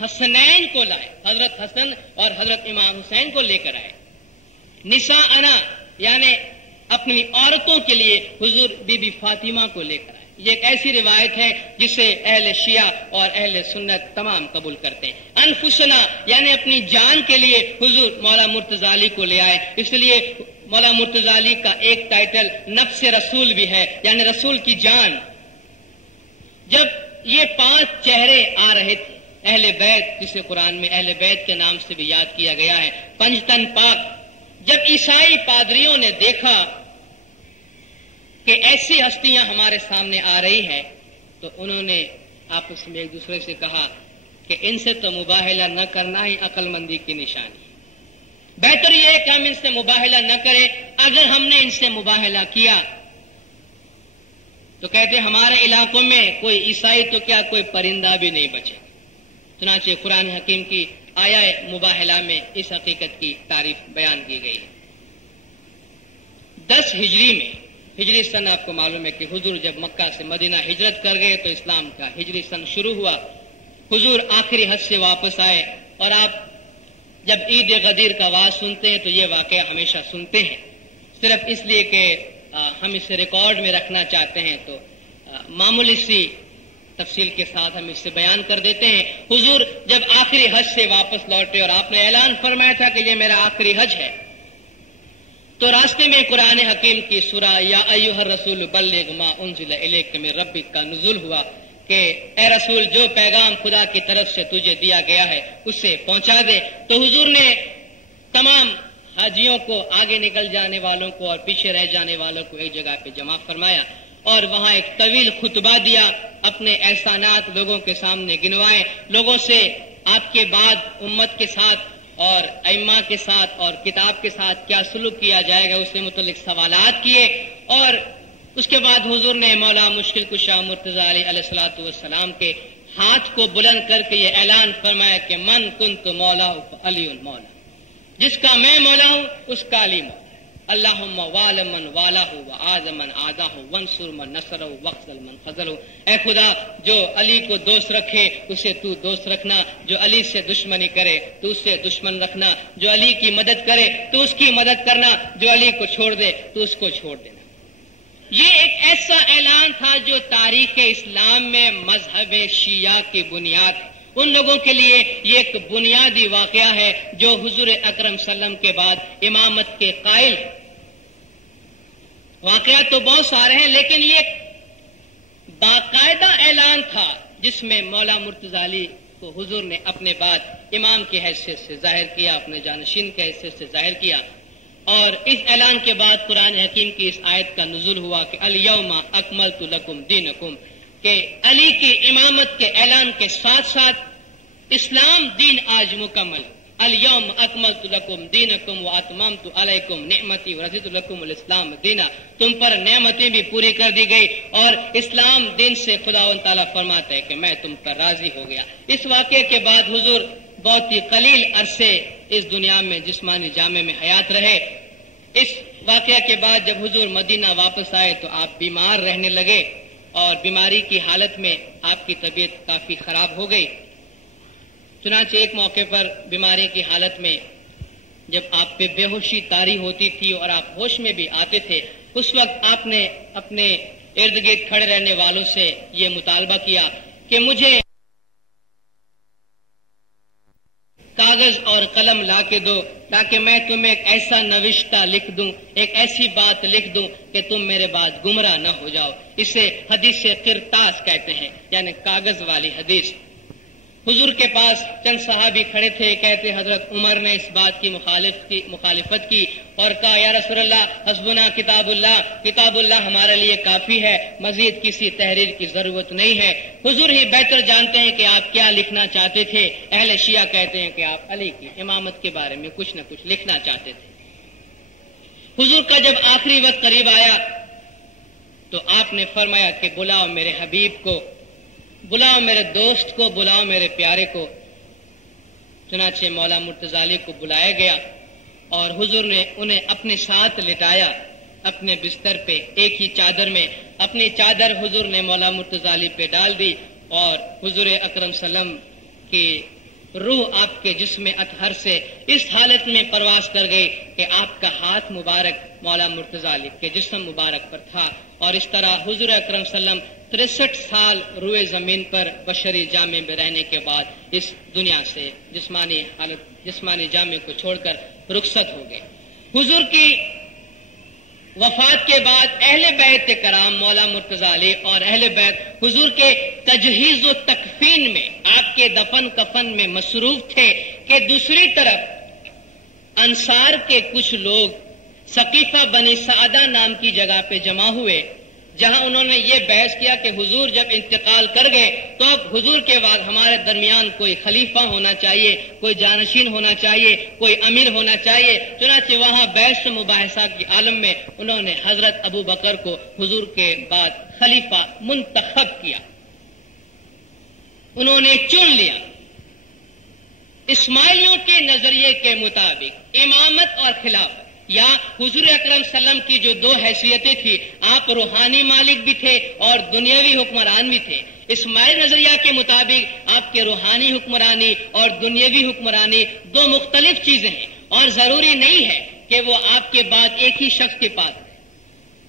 حسنین کو لائے, حضرت حسن اور حضرت امام حسین کو لے کر آئے. نساءنا یعنی اپنی عورتوں کے لیے حضور بی بی فاطمہ کو لے کر آئے. یہ ایک ایسی روایت ہے جسے اہل شیعہ اور اہل سنت تمام قبول کرتے ہیں. انفسنا یعنی اپنی جان کے لیے حضور مولا مرتضی علی کو لے آئے. اس لیے مولا مرتضی علی کا ایک ٹائٹل نفس رسول بھی ہے, یعنی رسول کی جان. جب یہ 5 چہرے آ رہے تھے, اہل بیت جسے قرآن میں اہل بیت کے نام سے بھی یاد کیا گیا ہے, 5 تن پاک, جب عیسائی پادریوں نے دیکھا کہ ایسی ہستیاں ہمارے سامنے آ رہی ہیں تو انہوں نے آپس میں ایک دوسرے سے کہا کہ ان سے تو مباہلہ نہ کرنا ہی عقل مندی کی نشانی. بہتر یہ ہے کہ ہم ان سے مباہلہ نہ کریں. اگر ہم نے ان سے مباہلہ کیا تو کہتے ہمارے علاقوں میں کوئی عیسائی تو کیا کوئی پرندہ بھی نہیں بچے. چنانچہ قرآن حکیم کی آیا مباہلہ میں اس حقیقت کی تعریف بیان کی گئی ہے. 10 ہجری میں, ہجری سن آپ کو معلوم ہے کہ حضور جب مکہ سے مدینہ ہجرت کر گئے تو اسلام کا ہجری سن شروع ہوا. حضور آخری حج سے واپس آئے, اور آپ جب عید غدیر کا آواز سنتے ہیں تو یہ واقعہ ہمیشہ سنتے ہیں, صرف اس لیے کہ ہم اسے ریکارڈ میں رکھنا چاہتے ہیں تو معمولی سی تفصیل کے ساتھ ہم اسے بیان کر دیتے ہیں. حضور جب آخری حج سے واپس لوٹے اور آپ نے اعلان فرمایا تھا کہ یہ میرا آخری حج ہے, تو راستے میں قرآن حکیم کی سورہ یا ایھا الرسول بلغ ما انزل الیک من ربک کا نزول ہوا کہ اے رسول جو پیغام خدا کی طرف سے تجھے دیا گیا ہے اسے پہنچا دے. تو حضور نے تمام حاجیوں کو, آگے نکل جانے والوں کو اور پیچھے رہ جانے والوں کو ایک جگہ پہ جمع فرمایا اور وہاں ایک طویل خطبہ دیا, اپنے احسانات لوگوں کے سامنے گنوائے, لوگوں سے آپ کے بعد امت کے ساتھ اور ائمہ کے ساتھ اور کتاب کے ساتھ کیا سلوک کیا جائے گا اس سے متعلق سوالات کیے. اور اس کے بعد حضور نے مولا مشکل کشا مرتضی علیہ الصلوۃ والسلام کے ہاتھ کو بلند کر کے یہ اعلان فرمایا کہ من کنت مولا علی مولا, جس کا میں مولا ہوں اس کا علی مولا. اللہم وال من والہ وآذ من آذاہ وانصر من نصرہ واخذل من خذلہ. اے خدا جو علی کو دوست رکھے اسے تو دوست رکھنا, جو علی سے دشمنی کرے تو اس سے دشمن رکھنا, جو علی کی مدد کرے تو اس کی مدد کرنا, جو علی کو چھوڑ دے تو اس کو چھوڑ دینا. یہ ایک ایسا اعلان تھا جو تاریخ اسلام میں مذہب شیعہ کی بنیاد ہے. ان لوگوں کے لیے یہ ایک بنیادی واقعہ ہے جو حضور اکرم صلی اللہ علیہ وسلم کے بعد امامت کے قائل. واقعات تو بہت سارے ہیں لیکن یہ ایک باقاعدہ اعلان تھا جس میں مولا مرتضی علی کو حضور نے اپنے بعد امام کی حیثیت سے ظاہر کیا, اپنے جانشین کی حیثیت سے ظاہر کیا. اور اس اعلان کے بعد قرآن حکیم کی اس آیت کا نزول ہوا کہ الیوم اکملت لکم دینکم, کہ علی کی امامت کے اعلان کے ساتھ ساتھ اسلام دین آج مکمل. الیوم اکملت لکم دینکم واتممت علیکم نعمتی ورضیت لکم الاسلام دینا، تم پر نعمتیں بھی پوری کر دی گئی اور اسلام دین سے خداوند تعالیٰ فرماتا ہے کہ میں تم پر راضی ہو گیا۔ اس واقعے کے بعد حضور بہت ہی قلیل عرصے اس دنیا میں جسمانی جامع میں حیات رہے۔ اس واقعہ کے بعد جب حضور مدینہ واپس آئے تو آپ بیمار رہنے لگے اور بیماری کی حالت میں آپ کی طبیعت کافی خراب ہو گئی۔ چنانچہ ایک موقع پر بیماری کی حالت میں جب آپ پہ بے ہوشی طاری ہوتی تھی اور آپ ہوش میں بھی آتے تھے، اس وقت آپ نے اپنے ارد گرد کھڑے رہنے والوں سے یہ مطالبہ کیا کہ مجھے کاغذ اور قلم لا کے دو تاکہ میں تمہیں ایک ایسا نوشتہ لکھ دوں، ایک ایسی بات لکھ دوں کہ تم میرے بعد گمراہ نہ ہو جاؤ۔ اسے حدیث قرطاس کہتے ہیں، یعنی کاغذ والی حدیث۔ حضور کے پاس چند صحابی کھڑے تھے، کہتے حضرت عمر نے اس بات کی مخالفت کی اور کہا یا رسول اللہ حسبنا کتاب اللہ ہمارے لیے کافی ہے، مزید کسی تحریر کی ضرورت نہیں ہے۔ حضور ہی بہتر جانتے ہیں کہ آپ کیا لکھنا چاہتے تھے۔ اہل شیعہ کہتے ہیں کہ آپ علی کی امامت کے بارے میں کچھ نہ کچھ لکھنا چاہتے تھے۔ حضور کا جب آخری وقت قریب آیا تو آپ نے فرمایا کہ بلاؤ میرے حبیب کو، بلاؤ میرے دوست کو، بلاؤ میرے پیارے کو۔ چنانچہ مولا مرتضی علی کو بلایا گیا اور حضور نے انہیں اپنے ساتھ لٹایا اپنے بستر پہ، ایک ہی چادر میں۔ اپنی چادر حضور نے مولا مرتضی علی پہ ڈال دی اور حضور اکرم صلی اللہ علیہ وسلم کی روح آپ کے جسم اطہر سے اس حالت میں پرواز کر گئی کہ آپ کا ہاتھ مبارک مولا مرتضی علی کے جسم مبارک پر تھا، اور اس طرح حضور اکرم صلی اللہ علیہ وسلم 63 سال روئے زمین پر بشری جامع میں رہنے کے بعد اس دنیا سے جسمانی جامع کو چھوڑ کر رخصت ہو گئے۔ حضور کی وفات کے بعد اہل بیت کرام مولا مرتضی علی اور اہل بیت حضور کے تجہیز و تکفین میں، آپ کے دفن کفن میں مصروف تھے کہ دوسری طرف انصار کے کچھ لوگ ثقیفہ بنی سعدہ نام کی جگہ پہ جمع ہوئے، جہاں انہوں نے یہ بحث کیا کہ حضور جب انتقال کر گئے تو اب حضور کے بعد ہمارے درمیان کوئی خلیفہ ہونا چاہیے، کوئی جانشین ہونا چاہیے، کوئی امیر ہونا چاہیے۔ چنانچہ وہاں بحث و مباحثہ کی عالم میں انہوں نے حضرت ابو بکر کو حضور کے بعد خلیفہ منتخب کیا، انہوں نے چن لیا۔ اسماعیلیوں کے نظریے کے مطابق امامت اور خلافت یا حضور اکرم صلی اللہ علیہ وسلم کی جو دو حیثیتیں تھیں، آپ روحانی مالک بھی تھے اور دنیاوی حکمران بھی تھے۔ اسماعیل نظریہ کے مطابق آپ کے روحانی حکمرانی اور دنیاوی حکمرانی دو مختلف چیزیں ہیں اور ضروری نہیں ہے کہ وہ آپ کے بعد ایک ہی شخص کے پاس ہے۔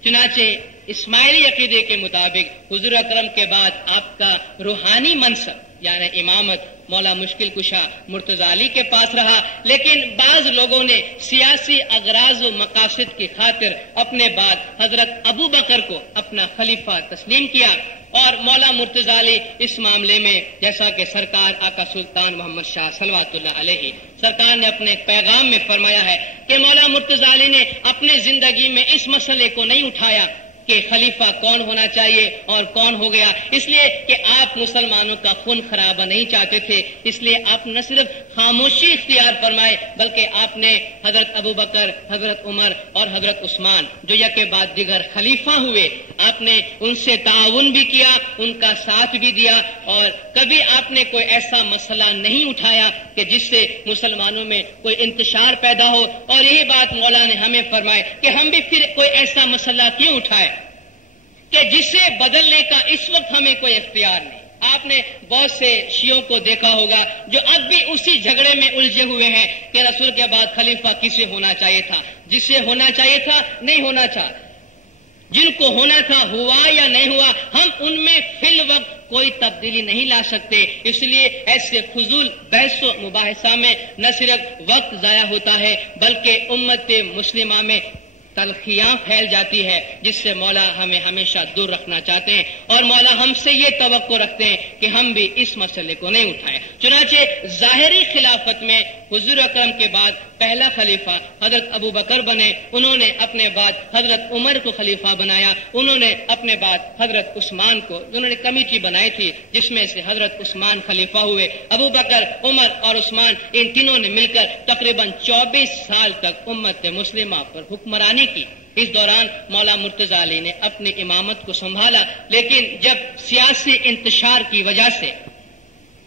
چنانچہ اسماعیلی عقیدے کے مطابق حضور اکرم کے بعد آپ کا روحانی منصب یعنی امامت مولا مشکل کشا مرتضی علی کے پاس رہا، لیکن بعض لوگوں نے سیاسی اغراض و مقاصد کی خاطر اپنے بعد حضرت ابو بکر کو اپنا خلیفہ تسلیم کیا، اور مولا مرتضی علی اس معاملے میں جیسا کہ سرکار آقا سلطان محمد شاہ صلوات اللہ علیہ سرکار نے اپنے پیغام میں فرمایا ہے کہ مولا مرتضی علی نے اپنے زندگی میں اس مسئلے کو نہیں اٹھایا کہ خلیفہ کون ہونا چاہیے اور کون ہو گیا، اس لیے کہ آپ مسلمانوں کا خون خرابہ نہیں چاہتے تھے، اس لیے آپ نہ صرف خاموشی اختیار فرمائے بلکہ آپ نے حضرت ابو بکر، حضرت عمر اور حضرت عثمان جو یکے بعد دیگر خلیفہ ہوئے، آپ نے ان سے تعاون بھی کیا، ان کا ساتھ بھی دیا، اور کبھی آپ نے کوئی ایسا مسئلہ نہیں اٹھایا کہ جس سے مسلمانوں میں کوئی انتشار پیدا ہو۔ اور یہی بات مولا نے ہمیں فرمائے کہ ہم بھی پھر کوئی ایسا مسئلہ کیوں اٹھائے کہ جسے بدلنے کا اس وقت ہمیں کوئی اختیار نہیں۔ آپ نے بہت سے شیعوں کو دیکھا ہوگا جو اب بھی اسی جھگڑے میں الجھے ہوئے ہیں کہ رسول کے بعد خلیفہ کسے ہونا چاہیے تھا، جسے ہونا چاہیے تھا نہیں ہونا چاہیے، جن کو ہونا تھا ہوا یا نہیں ہوا، ہم ان میں فی الوقت کوئی تبدیلی نہیں لا سکتے۔ اس لیے ایسے فضول بحث و مباحثہ میں نہ صرف وقت ضائع ہوتا ہے بلکہ امت مسلمہ میں تلخیاں پھیل جاتی ہے، جس سے مولا ہمیں ہمیشہ دور رکھنا چاہتے ہیں، اور مولا ہم سے یہ توقع رکھتے ہیں کہ ہم بھی اس مسئلے کو نہیں اٹھائیں۔ چنانچہ ظاہری خلافت میں حضور اکرم کے بعد پہلا خلیفہ حضرت ابو بکر بنے، انہوں نے اپنے بعد حضرت عمر کو خلیفہ بنایا، انہوں نے اپنے بعد حضرت عثمان کو، انہوں نے کمیٹی بنائی تھی جس میں سے حضرت عثمان خلیفہ ہوئے۔ ابو بکر، عمر اور عثمان ان تینوں نے مل کر تقریباً 24 سال تک امت مسلمہ پر حکمرانی کی۔ اس دوران مولا مرتضیٰ علی نے اپنی امامت کو سنبھالا، لیکن جب سیاسی انتشار کی وجہ سے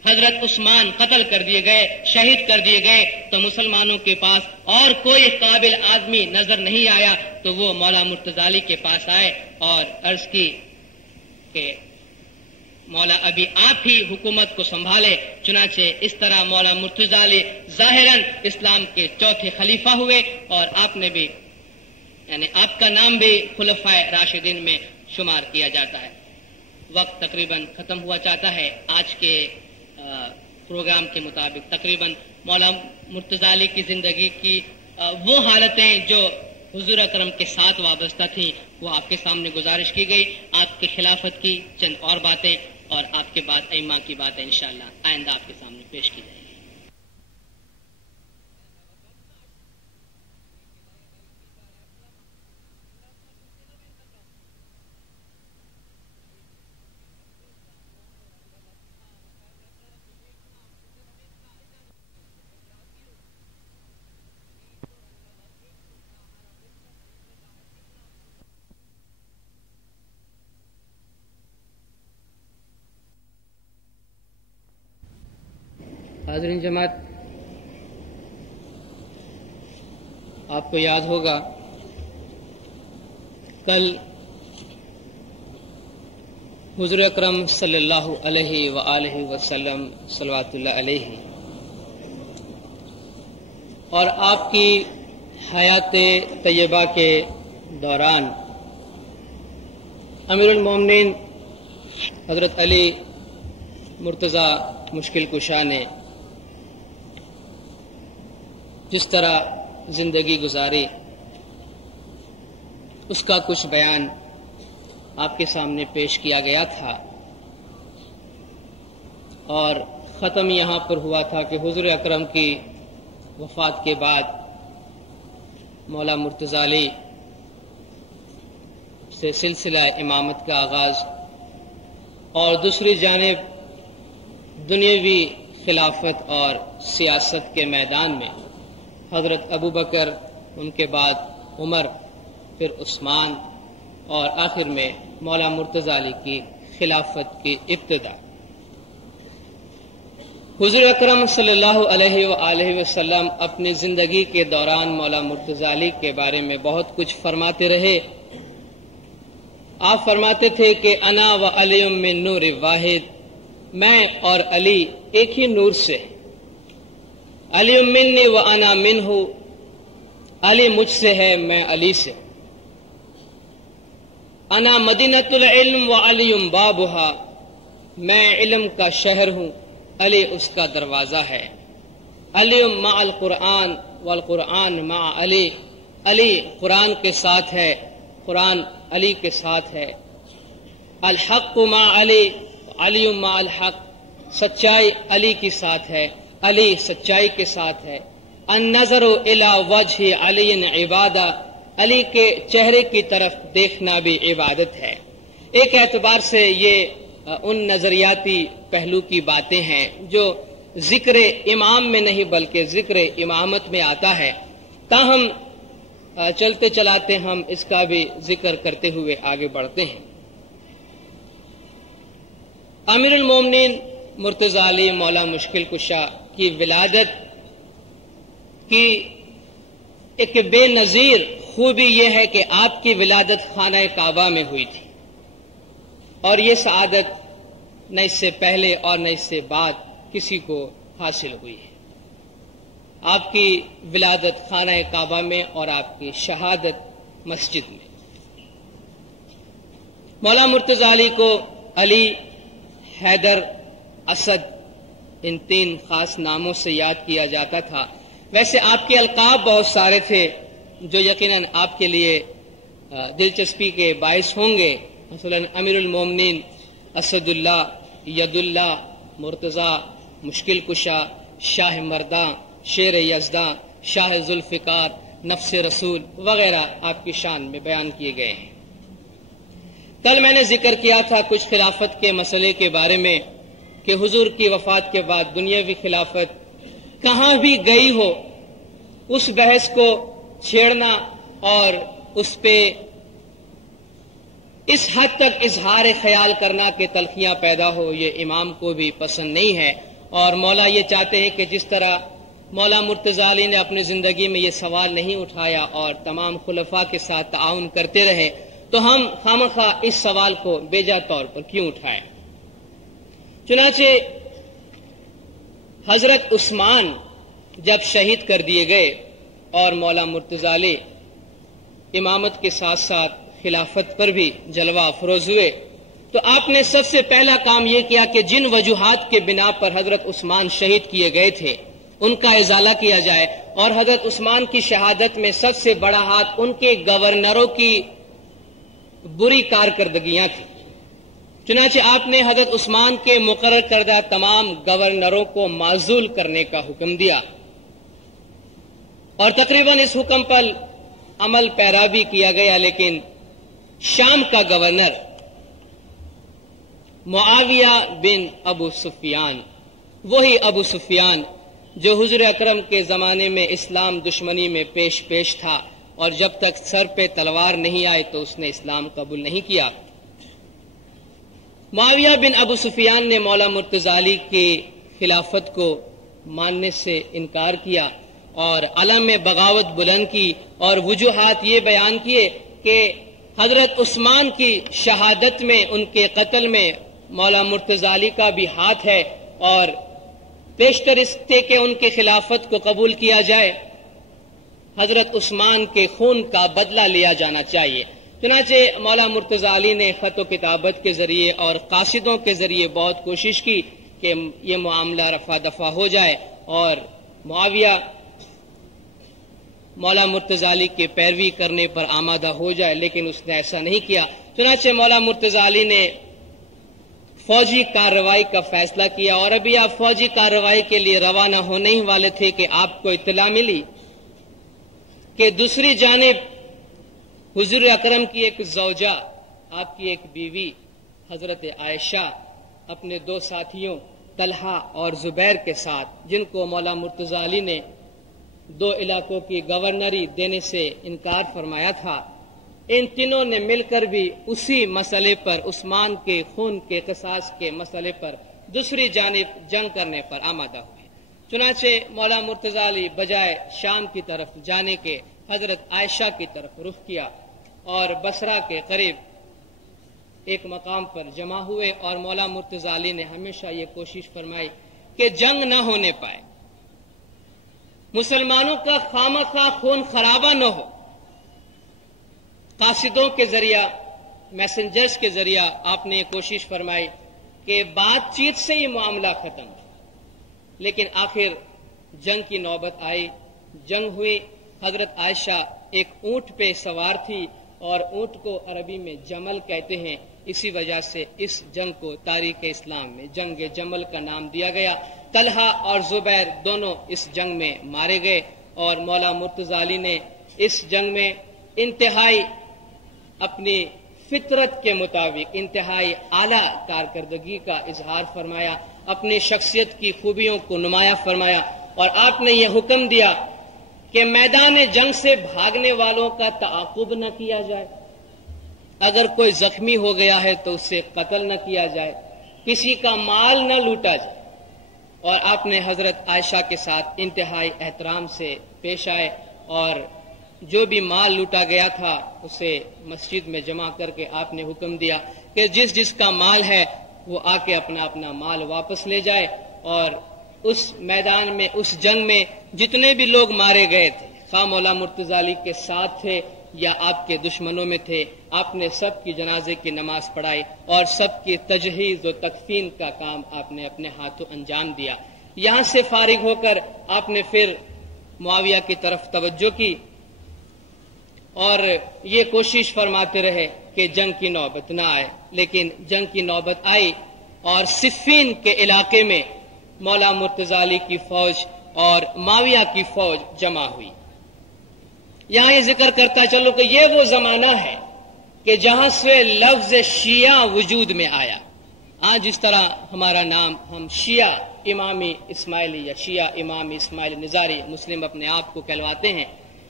حضرت عثمان قتل کر دیے گئے، شہید کر دیے گئے، تو مسلمانوں کے پاس اور کوئی قابل آدمی نظر نہیں آیا، تو وہ مولا مرتضیٰ علی کے پاس آئے اور عرض کی کہ مولا ابھی آپ ہی حکومت کو سنبھالے۔ چنانچہ اس طرح مولا مرتضیٰ علی ظاہراً اسلام کے چوتھے خلیفہ ہوئے، اور آپ نے بھی، یعنی آپ کا نام بھی خلفائے راشدین میں شمار کیا جاتا ہے۔ وقت تقریباً ختم ہوا چاہتا ہے۔ آج کے پروگرام کے مطابق تقریباً مولا مرتضیٰ علی کی زندگی کی وہ حالتیں جو حضور اکرم کے ساتھ وابستہ تھیں وہ آپ کے سامنے گزارش کی گئی۔ آپ کی خلافت کی چند اور باتیں اور آپ کے بعد ائمہ کی باتیں انشاءاللہ آئندہ آپ کے سامنے پیش کی جائیں گی۔ حاضرین جماعت، آپ کو یاد ہوگا کل حضور اکرم صلی اللہ علیہ وآلہ وسلم صلوات اللہ علیہ اور آپ کی حیات طیبہ کے دوران امیر المومنین حضرت علی مرتضیٰ مشکل کشا نے جس طرح زندگی گزاری اس کا کچھ بیان آپ کے سامنے پیش کیا گیا تھا، اور ختم یہاں پر ہوا تھا کہ حضور اکرم کی وفات کے بعد مولا مرتضیٰ علی سے سلسلہ امامت کا آغاز، اور دوسری جانب دنیاوی خلافت اور سیاست کے میدان میں حضرت ابو بکر، ان کے بعد عمر، پھر عثمان، اور آخر میں مولا مرتضیٰ علی کی خلافت کی ابتدا۔ حضور اکرم صلی اللہ علیہ وآلہ وسلم اپنی زندگی کے دوران مولا مرتضیٰ علی کے بارے میں بہت کچھ فرماتے رہے۔ آپ فرماتے تھے کہ انا و علی من نور واحد، میں اور علی ایک ہی نور سے، علی منی و انا منہ، علی مجھ سے ہے میں علی سے، انا مدینۃ العلم و علی بابھا، میں علم کا شہر ہوں، علی اس کا دروازہ ہے، علی مع القرآن والقرآن مع علی، علی قرآن کے ساتھ ہے، قرآن علی کے ساتھ ہے، الحق مع علی، علی مع الحق، سچائی علی کے ساتھ ہے، علی سچائی کے ساتھ ہے، النظر الی وجہ علی عبادہ، علی کے چہرے کی طرف دیکھنا بھی عبادت ہے۔ ایک اعتبار سے یہ ان نظریاتی پہلو کی باتیں ہیں جو ذکر امام میں نہیں بلکہ ذکر امامت میں آتا ہے، تاہم چلتے چلاتے ہم اس کا بھی ذکر کرتے ہوئے آگے بڑھتے ہیں۔ امیر المومنین مرتضیٰ علی مولا مشکل کشا کی ولادت کی ایک بے نظیر خوبی یہ ہے کہ آپ کی ولادت خانہ کعبہ میں ہوئی تھی، اور یہ سعادت نہ اس سے پہلے اور نہ اس سے بعد کسی کو حاصل ہوئی ہے۔ آپ کی ولادت خانہ کعبہ میں اور آپ کی شہادت مسجد میں۔ مولا مرتضیٰ علی کو علی، حیدر، اسد، ان تین خاص ناموں سے یاد کیا جاتا تھا۔ ویسے آپ کے القاب بہت سارے تھے جو یقیناً آپ کے لیے دلچسپی کے باعث ہوں گے، مثلا امیر المومنین، اسد اللہ، ید اللہ، مرتضیٰ، مشکل کشا، شاہ مرداں، شیر یزداں، شاہ ذوالفقار، نفس رسول وغیرہ آپ کی شان میں بیان کیے گئے ہیں۔ کل میں نے ذکر کیا تھا کچھ خلافت کے مسئلے کے بارے میں کہ حضور کی وفات کے بعد دنیاوی خلافت کہاں بھی گئی ہو، اس بحث کو چھیڑنا اور اس پہ اس حد تک اظہار خیال کرنا کہ تلخیاں پیدا ہو، یہ امام کو بھی پسند نہیں ہے۔ اور مولا یہ چاہتے ہیں کہ جس طرح مولا مرتضی علی نے اپنی زندگی میں یہ سوال نہیں اٹھایا اور تمام خلفاء کے ساتھ تعاون کرتے رہے، تو ہم خامخواہ اس سوال کو بیجا طور پر کیوں اٹھائیں۔ چنانچہ حضرت عثمان جب شہید کر دیے گئے اور مولا مرتضی علی امامت کے ساتھ ساتھ خلافت پر بھی جلوہ افروز ہوئے، تو آپ نے سب سے پہلا کام یہ کیا کہ جن وجوہات کے بنا پر حضرت عثمان شہید کیے گئے تھے ان کا ازالہ کیا جائے، اور حضرت عثمان کی شہادت میں سب سے بڑا ہاتھ ان کے گورنروں کی بری کارکردگیاں تھیں۔ چنانچہ آپ نے حضرت عثمان کے مقرر کردہ تمام گورنروں کو معزول کرنے کا حکم دیا، اور تقریباً اس حکم پر عمل پیرا بھی کیا گیا، لیکن شام کا گورنر معاویہ بن ابو سفیان، وہی ابو سفیان جو حضور اکرم کے زمانے میں اسلام دشمنی میں پیش تھا، اور جب تک سر پہ تلوار نہیں آئے تو اس نے اسلام قبول نہیں کیا۔ معاویہ بن ابو سفیان نے مولا مرتضی علی کی خلافت کو ماننے سے انکار کیا اور علم بغاوت بلند کی، اور وجوہات یہ بیان کیے کہ حضرت عثمان کی شہادت میں، ان کے قتل میں مولا مرتضی علی کا بھی ہاتھ ہے، اور پیشتر اس تھے کہ ان کے خلافت کو قبول کیا جائے، حضرت عثمان کے خون کا بدلہ لیا جانا چاہیے۔ چنانچہ مولا مرتضی علی نے خط و کتابت کے ذریعے اور قاصدوں کے ذریعے بہت کوشش کی کہ یہ معاملہ رفع دفع ہو جائے اور معاویہ مولا مرتضی علی کی پیروی کرنے پر آمادہ ہو جائے، لیکن اس نے ایسا نہیں کیا۔ چنانچہ مولا مرتضی علی نے فوجی کارروائی کا فیصلہ کیا، اور ابھی آپ فوجی کارروائی کے لیے روانہ ہونے ہی والے تھے کہ آپ کو اطلاع ملی کہ دوسری جانب حضور اکرم کی ایک زوجہ، آپ کی ایک بیوی حضرت عائشہ اپنے دو ساتھیوں طلحہ اور زبیر کے ساتھ، جن کو مولا مرتضی علی نے 2 علاقوں کی گورنری دینے سے انکار فرمایا تھا، ان تینوں نے مل کر بھی اسی مسئلے پر، عثمان کے خون کے قصاص کے مسئلے پر دوسری جانب جنگ کرنے پر آمادہ ہوئے۔ چنانچہ مولا مرتضی علی بجائے شام کی طرف جانے کے حضرت عائشہ کی طرف رخ کیا اور بصرہ کے قریب ایک مقام پر جمع ہوئے، اور مولا مرتضی علی نے ہمیشہ یہ کوشش فرمائی کہ جنگ نہ ہونے پائے، مسلمانوں کا خامخواہ خون خرابہ نہ ہو۔ قاصدوں کے ذریعہ، میسنجرز کے ذریعہ آپ نے یہ کوشش فرمائی کہ بات چیت سے یہ معاملہ ختم ہو، لیکن آخر جنگ کی نوبت آئی، جنگ ہوئی۔ حضرت عائشہ ایک اونٹ پہ سوار تھی، اور اونٹ کو عربی میں جمل کہتے ہیں، اسی وجہ سے اس جنگ کو تاریخ اسلام میں جنگ جمل کا نام دیا گیا۔ طلحہ اور زبیر دونوں اس جنگ میں مارے گئے، اور مولا مرتضی علی نے اس جنگ میں انتہائی اپنی فطرت کے مطابق انتہائی اعلیٰ کارکردگی کا اظہار فرمایا، اپنی شخصیت کی خوبیوں کو نمایاں فرمایا، اور آپ نے یہ حکم دیا کہ میدان جنگ سے بھاگنے والوں کا تعاقب نہ کیا جائے، اگر کوئی زخمی ہو گیا ہے تو اسے قتل نہ کیا جائے، کسی کا مال نہ لوٹا جائے، اور آپ نے حضرت عائشہ کے ساتھ انتہائی احترام سے پیش آئے، اور جو بھی مال لوٹا گیا تھا اسے مسجد میں جمع کر کے آپ نے حکم دیا کہ جس جس کا مال ہے وہ آ کے اپنا اپنا مال واپس لے جائے، اور اس میدان میں، اس جنگ میں جتنے بھی لوگ مارے گئے تھے، خواہ مولا مرتضی علی کے ساتھ تھے یا آپ کے دشمنوں میں تھے، آپ نے سب کی جنازے کی نماز پڑھائی اور سب کی تجہیز و تکفین کا کام آپ نے اپنے ہاتھوں انجام دیا۔ یہاں سے فارغ ہو کر آپ نے پھر معاویہ کی طرف توجہ کی اور یہ کوشش فرماتے رہے کہ جنگ کی نوبت نہ آئے، لیکن جنگ کی نوبت آئی، اور صفین کے علاقے میں مولا مرتضی علی کی فوج اور معاویہ کی فوج جمع ہوئی۔ یہاں یہ ذکر کرتا چلو کہ یہ وہ زمانہ ہے کہ جہاں سے لفظ شیعہ وجود میں آیا۔ آج جس طرح ہمارا نام ہم شیعہ امامی اسماعیلی یا شیعہ امام اسماعیل نظاری مسلم اپنے آپ کو کہلواتے ہیں،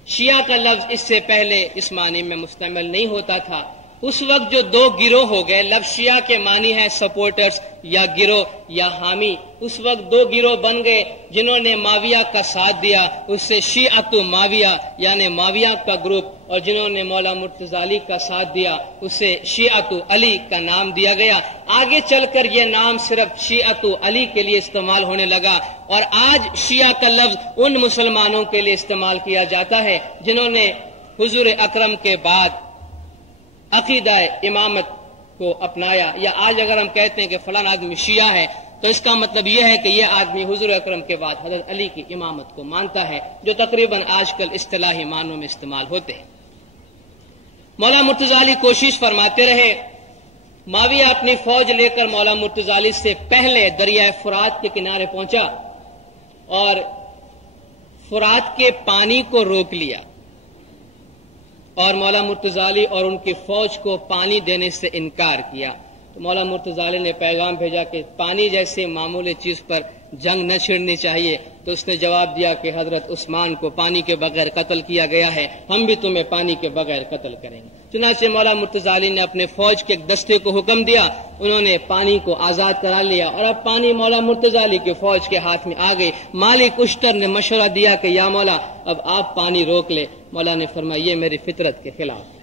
شیعہ کا لفظ اس سے پہلے اس معنی میں مستعمل نہیں ہوتا تھا۔ اس وقت جو دو گروہ ہو گئے، لفظ شیعہ کے معنی ہے سپورٹرز یا گروہ یا حامی، اس وقت دو گروہ بن گئے جنہوں نے معاویہ کا ساتھ دیا، اس سے شیعۃ معاویہ یعنی معاویہ کا گروپ، اور جنہوں نے مولا مرتضی علی کا ساتھ دیا اس سے شیعۃ علی کا نام دیا گیا۔ آگے چل کر یہ نام صرف شیعۃ علی کے لیے استعمال ہونے لگا، اور آج شیعہ کا لفظ ان مسلمانوں کے لیے استعمال کیا جاتا ہے جنہوں نے حضور اکرم کے بعد عقیدہ امامت کو اپنایا، یا آج اگر ہم کہتے ہیں کہ فلاں آدمی شیعہ ہے تو اس کا مطلب یہ ہے کہ یہ آدمی حضور اکرم کے بعد حضرت علی کی امامت کو مانتا ہے، جو تقریباً آج کل اصطلاحی معنوں میں استعمال ہوتے ہیں۔ مولا مرتضی علی کوشش فرماتے رہے، معاویہ اپنی فوج لے کر مولا مرتضی علی سے پہلے دریائے فرات کے کنارے پہنچا اور فرات کے پانی کو روک لیا، اور مولا مرتضی علی اور ان کی فوج کو پانی دینے سے انکار کیا۔ تو مولا مرتضی علی نے پیغام بھیجا کہ پانی جیسے معمولی چیز پر جنگ نہ چھڑنی چاہیے، تو اس نے جواب دیا کہ حضرت عثمان کو پانی کے بغیر قتل کیا گیا ہے، ہم بھی تمہیں پانی کے بغیر قتل کریں گے۔ چنانچہ مولا مرتضی علی نے اپنے فوج کے ایک دستے کو حکم دیا، انہوں نے پانی کو آزاد کرا لیا، اور اب پانی مولا مرتضی علی کے فوج کے ہاتھ میں آ گئی۔ مالک اشتر نے مشورہ دیا کہ یا مولا اب آپ پانی روک لے۔ مولا نے فرمایا یہ میری فطرت کے خلاف ہے۔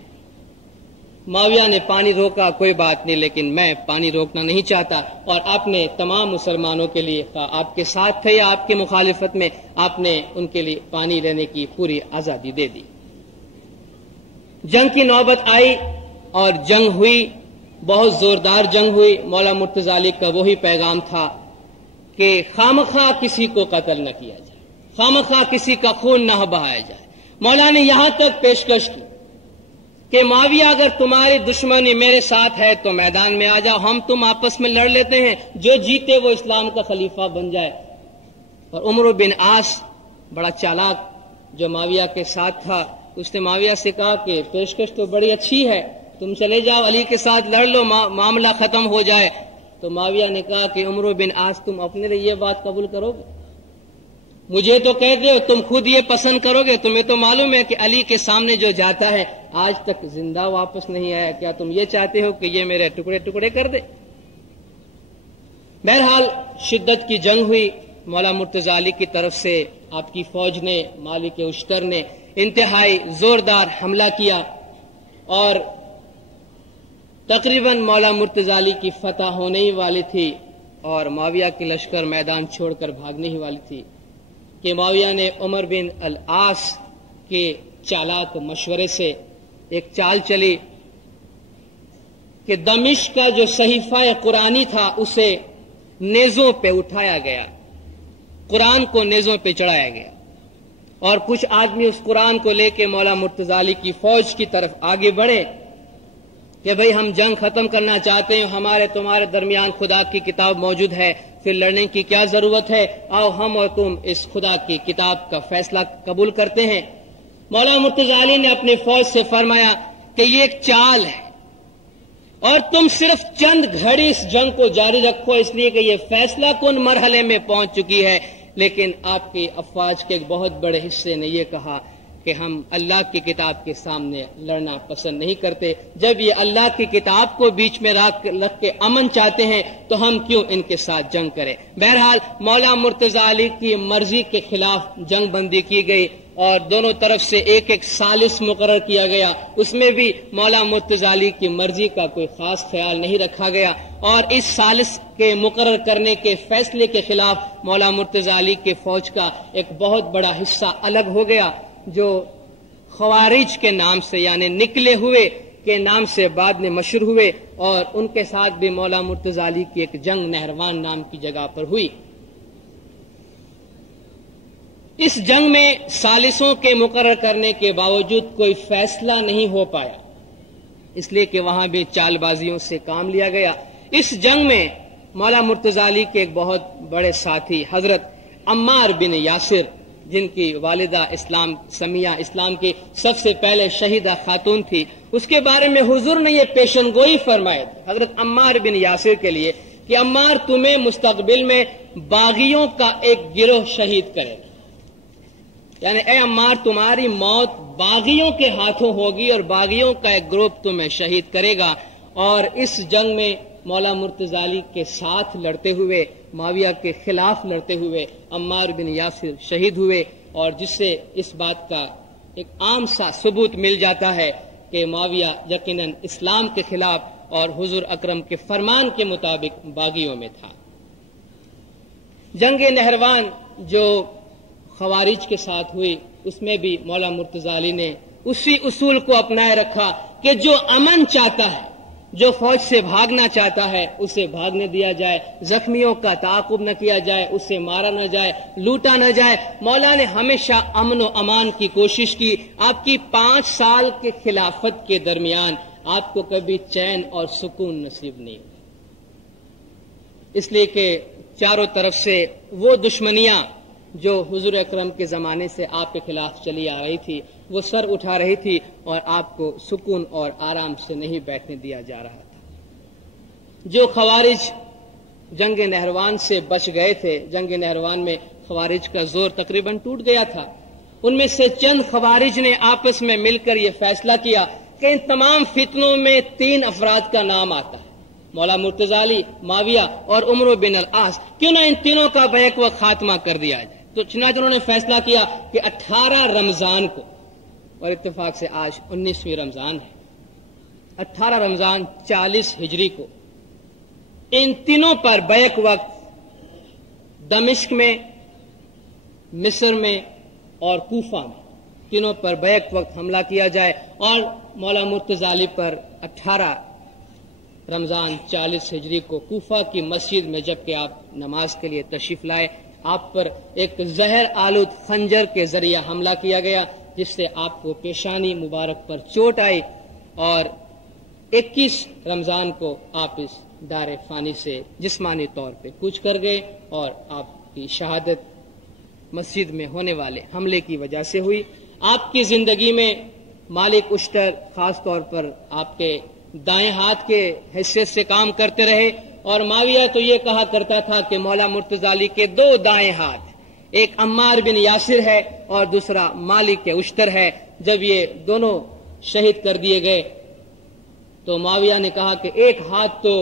معاویہ نے پانی روکا، کوئی بات نہیں، لیکن میں پانی روکنا نہیں چاہتا، اور آپ نے تمام مسلمانوں کے لیے آپ کے ساتھ تھے یا آپ کی مخالفت میں، آپ نے ان کے لیے پانی لینے کی پوری آزادی دے دی۔ جنگ کی نوبت آئی اور جنگ ہوئی، بہت زوردار جنگ ہوئی۔ مولا مرتضی علی کا وہی پیغام تھا کہ خامخواہ کسی کو قتل نہ کیا جائے، خامخواہ کسی کا خون نہ بہایا جائے۔ مولا نے یہاں تک پیشکش کی کہ معاویہ اگر تمہاری دشمنی میرے ساتھ ہے تو میدان میں آ جاؤ، ہم تم آپس میں لڑ لیتے ہیں، جو جیتے وہ اسلام کا خلیفہ بن جائے۔ اور عمرو بن عاص بڑا چالاک جو معاویہ کے ساتھ تھا، اس نے معاویہ سے کہا کہ پیشکش تو بڑی اچھی ہے، تم چلے جاؤ علی کے ساتھ لڑ لو، معاملہ ختم ہو جائے۔ تو معاویہ نے کہا کہ عمرو بن عاص تم اپنے لیے یہ بات قبول کرو گے؟ مجھے تو کہہ دو، تم خود یہ پسند کرو گے؟ تمہیں تو معلوم ہے کہ علی کے سامنے جو جاتا ہے آج تک زندہ واپس نہیں آیا، کیا تم یہ چاہتے ہو کہ یہ میرے ٹکڑے ٹکڑے کر دے؟ بہرحال شدت کی جنگ ہوئی، مولا مرتضی علی کی طرف سے آپ کی فوج نے، مالک اشتر نے انتہائی زوردار حملہ کیا، اور تقریباً مولا مرتضی علی کی فتح ہونے ہی والی تھی، اور معاویہ کی لشکر میدان چھوڑ کر بھاگنے ہی والی تھی کہ معاویہ نے عمر بن العاص کے چالاک مشورے سے ایک چال چلی کہ دمشق کا جو صحیفہ قرآنی تھا اسے نیزوں پہ اٹھایا گیا، قرآن کو نیزوں پہ چڑھایا گیا، اور کچھ آدمی اس قرآن کو لے کے مولا مرتضی علی کی فوج کی طرف آگے بڑھے کہ بھئی ہم جنگ ختم کرنا چاہتے ہیں، ہمارے تمہارے درمیان خدا کی کتاب موجود ہے، پھر لڑنے کی کیا ضرورت ہے، آؤ ہم اور تم اس خدا کی کتاب کا فیصلہ قبول کرتے ہیں۔ مولا مرتضی علی نے اپنی فوج سے فرمایا کہ یہ ایک چال ہے، اور تم صرف چند گھڑی اس جنگ کو جاری رکھو، اس لیے کہ یہ فیصلہ کن مرحلے میں پہنچ چکی ہے۔ لیکن آپ کی افواج کے ایک بہت بڑے حصے نے یہ کہا کہ ہم اللہ کی کتاب کے سامنے لڑنا پسند نہیں کرتے، جب یہ اللہ کی کتاب کو بیچ میں رکھ کے امن چاہتے ہیں تو ہم کیوں ان کے ساتھ جنگ کریں۔ بہرحال مولا مرتضی علی کی مرضی کے خلاف جنگ بندی کی گئی، اور دونوں طرف سے ایک ایک ثالث مقرر کیا گیا، اس میں بھی مولا مرتضی علی کی مرضی کا کوئی خاص خیال نہیں رکھا گیا، اور اس ثالث کے مقرر کرنے کے فیصلے کے خلاف مولا مرتضی علی کے فوج کا ایک بہت بڑا حصہ الگ ہو گیا، جو خوارج کے نام سے یعنی نکلے ہوئے کے نام سے بعد میں مشہور ہوئے، اور ان کے ساتھ بھی مولا مرتضی علی کی ایک جنگ نہروان نام کی جگہ پر ہوئی۔ اس جنگ میں ثالثوں کے مقرر کرنے کے باوجود کوئی فیصلہ نہیں ہو پایا، اس لیے کہ وہاں بھی چال بازیوں سے کام لیا گیا۔ اس جنگ میں مولا مرتضی علی کے ایک بہت بڑے ساتھی حضرت عمار بن یاسر، جن کی والدہ سمیہ اسلام کی سب سے پہلے شہیدہ خاتون تھی، اس کے بارے میں حضور نے یہ پیشن گوئی فرمائی حضرت عمار بن یاسر کے لیے کہ عمار تمہیں مستقبل میں باغیوں کا ایک گروہ شہید کرے گا، یعنی اے عمار تمہاری موت باغیوں کے ہاتھوں ہوگی اور باغیوں کا ایک گروپ تمہیں شہید کرے گا۔ اور اس جنگ میں مولا مرتضی علی کے ساتھ لڑتے ہوئے، معاویہ کے خلاف لڑتے ہوئے عمار بن یاسر شہید ہوئے، اور جس سے اس بات کا ایک عام سا ثبوت مل جاتا ہے کہ معاویہ یقیناً اسلام کے خلاف اور حضور اکرم کے فرمان کے مطابق باغیوں میں تھا۔ جنگ نہروان جو خوارج کے ساتھ ہوئی، اس میں بھی مولا مرتضی علی نے اسی اصول کو اپنائے رکھا کہ جو امن چاہتا ہے، جو فوج سے بھاگنا چاہتا ہے، اسے بھاگنے دیا جائے، زخمیوں کا تعاقب نہ کیا جائے، اسے مارا نہ جائے، لوٹا نہ جائے۔ مولا نے ہمیشہ امن و امان کی کوشش کی۔ آپ کی 5 سال کے خلافت کے درمیان آپ کو کبھی چین اور سکون نصیب نہیں ہوا، اس لیے کہ چاروں طرف سے وہ دشمنیاں جو حضور اکرم کے زمانے سے آپ کے خلاف چلی آ رہی تھی وہ سر اٹھا رہی تھی، اور آپ کو سکون اور آرام سے نہیں بیٹھنے دیا جا رہا تھا۔ جو خوارج جنگ نہروان سے بچ گئے تھے، جنگ نہروان میں خوارج کا زور تقریباً ٹوٹ گیا تھا، ان میں سے چند خوارج نے آپس میں مل کر یہ فیصلہ کیا کہ ان تمام فتنوں میں 3 افراد کا نام آتا ہے، مولا مرتضی علی، معاویہ اور عمرو بن العاص، کیوں نہ ان تینوں کا بیک وقت خاتمہ کر دیا جائے۔ تو چنانچہ انہوں نے فیصلہ کیا کہ 18 رمضان کو، اور اتفاق سے آج 19ویں رمضان ہے، 18 رمضان 40 ہجری کو ان تینوں پر بیک وقت دمشق میں، مصر میں اور کوفہ میں تینوں پر بیک وقت حملہ کیا جائے، اور مولا مرتضی علی پر 18 رمضان 40 ہجری کو کوفہ کی مسجد میں جبکہ آپ نماز کے لیے تشریف لائے، آپ پر ایک زہر آلود خنجر کے ذریعہ حملہ کیا گیا، جس سے آپ کو پیشانی مبارک پر چوٹ آئی، اور 21 رمضان کو آپ اس دار فانی سے جسمانی طور پہ کوچ کر گئے، اور آپ کی شہادت مسجد میں ہونے والے حملے کی وجہ سے ہوئی۔ آپ کی زندگی میں مالک اشتر خاص طور پر آپ کے دائیں ہاتھ کے حیثیت سے کام کرتے رہے، اور معاویہ تو یہ کہا کرتا تھا کہ مولا مرتضی علی کے 2 دائیں ہاتھ، ایک عمار بن یاسر ہے اور دوسرا مالک اشتر ہے۔ جب یہ دونوں شہید کر دیے گئے تو معاویہ نے کہا کہ ایک ہاتھ تو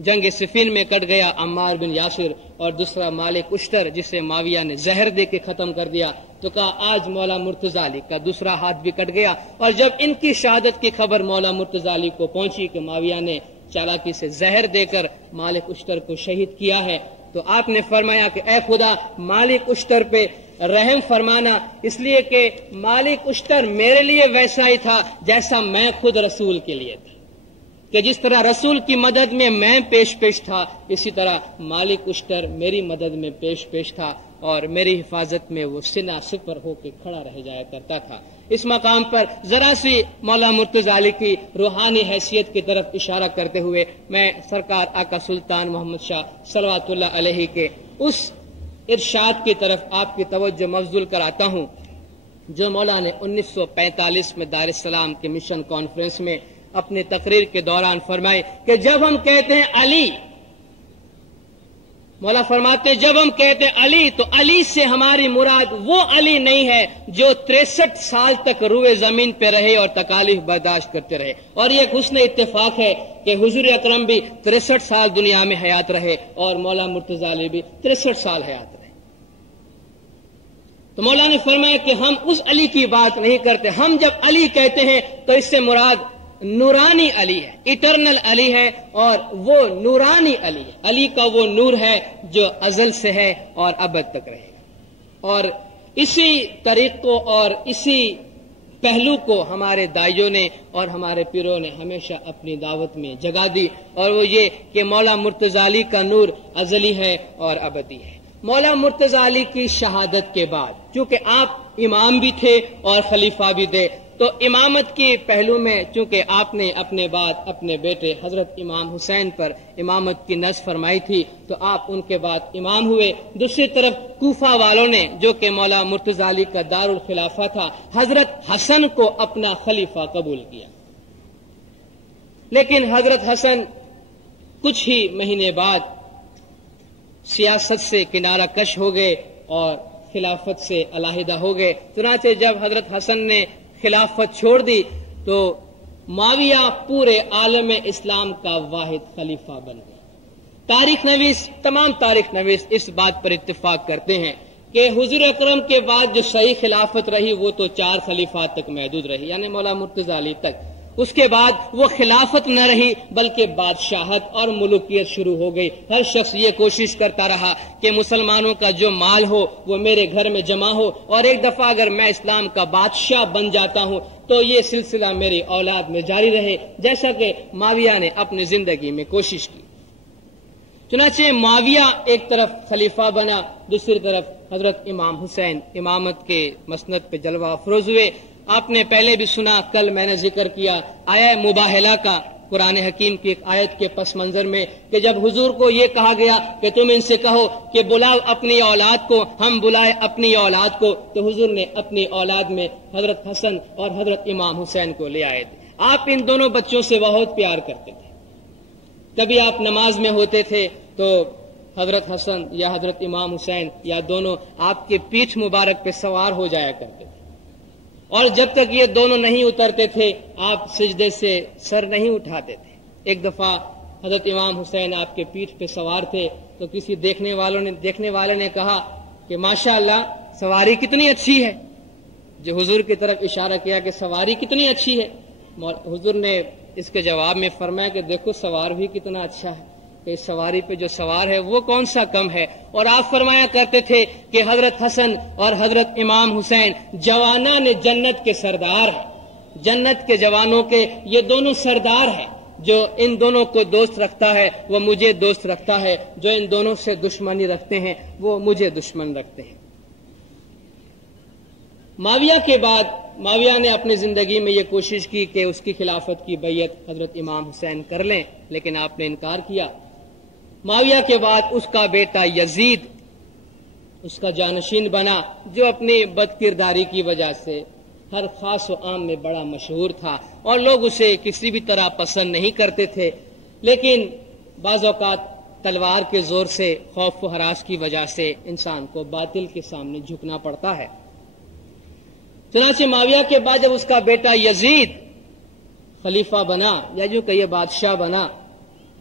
جنگ صفین میں کٹ گیا عمار بن یاسر، اور دوسرا مالک اشتر جسے معاویہ نے زہر دے کے ختم کر دیا، تو کہا آج مولا مرتضی علی کا دوسرا ہاتھ بھی کٹ گیا۔ اور جب ان کی شہادت کی خبر مولا مرتضی علی کو پہنچی کہ معاویہ نے چالاکی سے زہر دے کر مالک اشتر کو شہید کیا ہے، تو آپ نے فرمایا کہ اے خدا مالک اشتر پہ رحم فرمانا، اس لیے کہ مالک اشتر میرے لیے ویسا ہی تھا جیسا میں خود رسول کے لیے تھا، کہ جس طرح رسول کی مدد میں میں پیش تھا، اسی طرح مالک اشتر میری مدد میں پیش تھا، اور میری حفاظت میں وہ سینہ سپر ہو کے کھڑا رہ جایا کرتا تھا۔ اس مقام پر ذرا سی مولا مرتضی علی کی روحانی حیثیت کی طرف اشارہ کرتے ہوئے میں سرکار آقا سلطان محمد شاہ صلوات اللہ علیہ کے اس ارشاد کی طرف آپ کی توجہ مبذول کراتا ہوں جو مولا نے 1945 میں دار السلام کے مشن کانفرنس میں اپنے تقریر کے دوران فرمائے کہ جب ہم کہتے ہیں علی، مولا فرماتے جب ہم کہتے ہیں علی تو علی سے ہماری مراد وہ علی نہیں ہے جو 63 سال تک روئے زمین پہ رہے اور تکالیف برداشت کرتے رہے، اور یہ ایک حسن اتفاق ہے کہ حضور اکرم بھی 63 سال دنیا میں حیات رہے اور مولا مرتضی علی بھی 63 سال حیات رہے۔ تو مولا نے فرمایا کہ ہم اس علی کی بات نہیں کرتے، ہم جب علی کہتے ہیں تو اس سے مراد نورانی علی ہے، ایٹرنل علی ہے، اور وہ نورانی علی ہے، علی کا وہ نور ہے جو ازل سے ہے اور ابد تک رہے گا۔ اور اسی طریق کو اور اسی پہلو کو ہمارے دائیوں نے اور ہمارے پیروں نے ہمیشہ اپنی دعوت میں جگا دی، اور وہ یہ کہ مولا مرتضی علی کا نور ازلی ہے اور ابدی ہے۔ مولا مرتضی علی کی شہادت کے بعد چونکہ آپ امام بھی تھے اور خلیفہ بھی تھے، تو امامت کے پہلو میں چونکہ آپ نے اپنے بعد اپنے بیٹے حضرت امام حسین پر امامت کی نصب فرمائی تھی، تو آپ ان کے بعد امام ہوئے۔ دوسری طرف کوفہ والوں نے، جو کہ مولا مرتضی علی کا دارالخلافہ تھا، حضرت حسن کو اپنا خلیفہ قبول کیا، لیکن حضرت حسن کچھ ہی مہینے بعد سیاست سے کنارہ کش ہو گئے اور خلافت سے علیحدہ ہو گئے۔ چنانچہ جب حضرت حسن نے خلافت چھوڑ دی تو معاویہ پورے عالم اسلام کا واحد خلیفہ بن گیا۔ تاریخ نویس، تمام تاریخ نویس اس بات پر اتفاق کرتے ہیں کہ حضور اکرم کے بعد جو صحیح خلافت رہی وہ تو 4 خلیفات تک محدود رہی، یعنی مولا مرتضی علی تک۔ اس کے بعد وہ خلافت نہ رہی بلکہ بادشاہت اور ملوکیت شروع ہو گئی۔ ہر شخص یہ کوشش کرتا رہا کہ مسلمانوں کا جو مال ہو وہ میرے گھر میں جمع ہو، اور ایک دفعہ اگر میں اسلام کا بادشاہ بن جاتا ہوں تو یہ سلسلہ میری اولاد میں جاری رہے، جیسا کہ معاویہ نے اپنی زندگی میں کوشش کی۔ چنانچہ معاویہ ایک طرف خلیفہ بنا، دوسری طرف حضرت امام حسین امامت کے مسند پہ جلوہ افروز ہوئے۔ آپ نے پہلے بھی سنا، کل میں نے ذکر کیا آیہ مباہلہ کا، قرآن حکیم کی ایک آیت کے پس منظر میں، کہ جب حضور کو یہ کہا گیا کہ تم ان سے کہو کہ بلاؤ اپنی اولاد کو، ہم بلائے اپنی اولاد کو، تو حضور نے اپنی اولاد میں حضرت حسن اور حضرت امام حسین کو لے آئے تھے۔ آپ ان دونوں بچوں سے بہت پیار کرتے تھے۔ کبھی آپ نماز میں ہوتے تھے تو حضرت حسن یا حضرت امام حسین یا دونوں آپ کے پیٹھ مبارک پہ سوار ہو جایا کرتے تھے، اور جب تک یہ دونوں نہیں اترتے تھے آپ سجدے سے سر نہیں اٹھاتے تھے۔ ایک دفعہ حضرت امام حسین آپ کے پیٹھ پہ سوار تھے تو کسی دیکھنے والے نے کہا کہ ماشاءاللہ سواری کتنی اچھی ہے، جو حضور کی طرف اشارہ کیا کہ سواری کتنی اچھی ہے۔ حضور نے اس کے جواب میں فرمایا کہ دیکھو سوار بھی کتنا اچھا ہے، کہ اس سواری پہ جو سوار ہے وہ کون سا کم ہے۔ اور آپ فرمایا کرتے تھے کہ حضرت حسن اور حضرت امام حسین جوانان جنت کے سردار ہیں، جنت کے جوانوں کے یہ دونوں سردار ہیں۔ جو ان دونوں کو دوست رکھتا ہے وہ مجھے دوست رکھتا ہے، جو ان دونوں سے دشمنی رکھتے ہیں وہ مجھے دشمن رکھتے ہیں۔ معاویہ کے بعد معاویہ نے اپنی زندگی میں یہ کوشش کی کہ اس کی خلافت کی بیعت حضرت امام حسین کر لیں، لیکن آپ نے انکار کیا۔ معاویہ کے بعد اس کا بیٹا یزید اس کا جانشین بنا، جو اپنی بد کرداری کی وجہ سے ہر خاص و عام میں بڑا مشہور تھا اور لوگ اسے کسی بھی طرح پسند نہیں کرتے تھے، لیکن بعض اوقات تلوار کے زور سے، خوف و ہراس کی وجہ سے انسان کو باطل کے سامنے جھکنا پڑتا ہے۔ چنانچہ معاویہ کے بعد جب اس کا بیٹا یزید خلیفہ بنا یا جو کہ یہ بادشاہ بنا،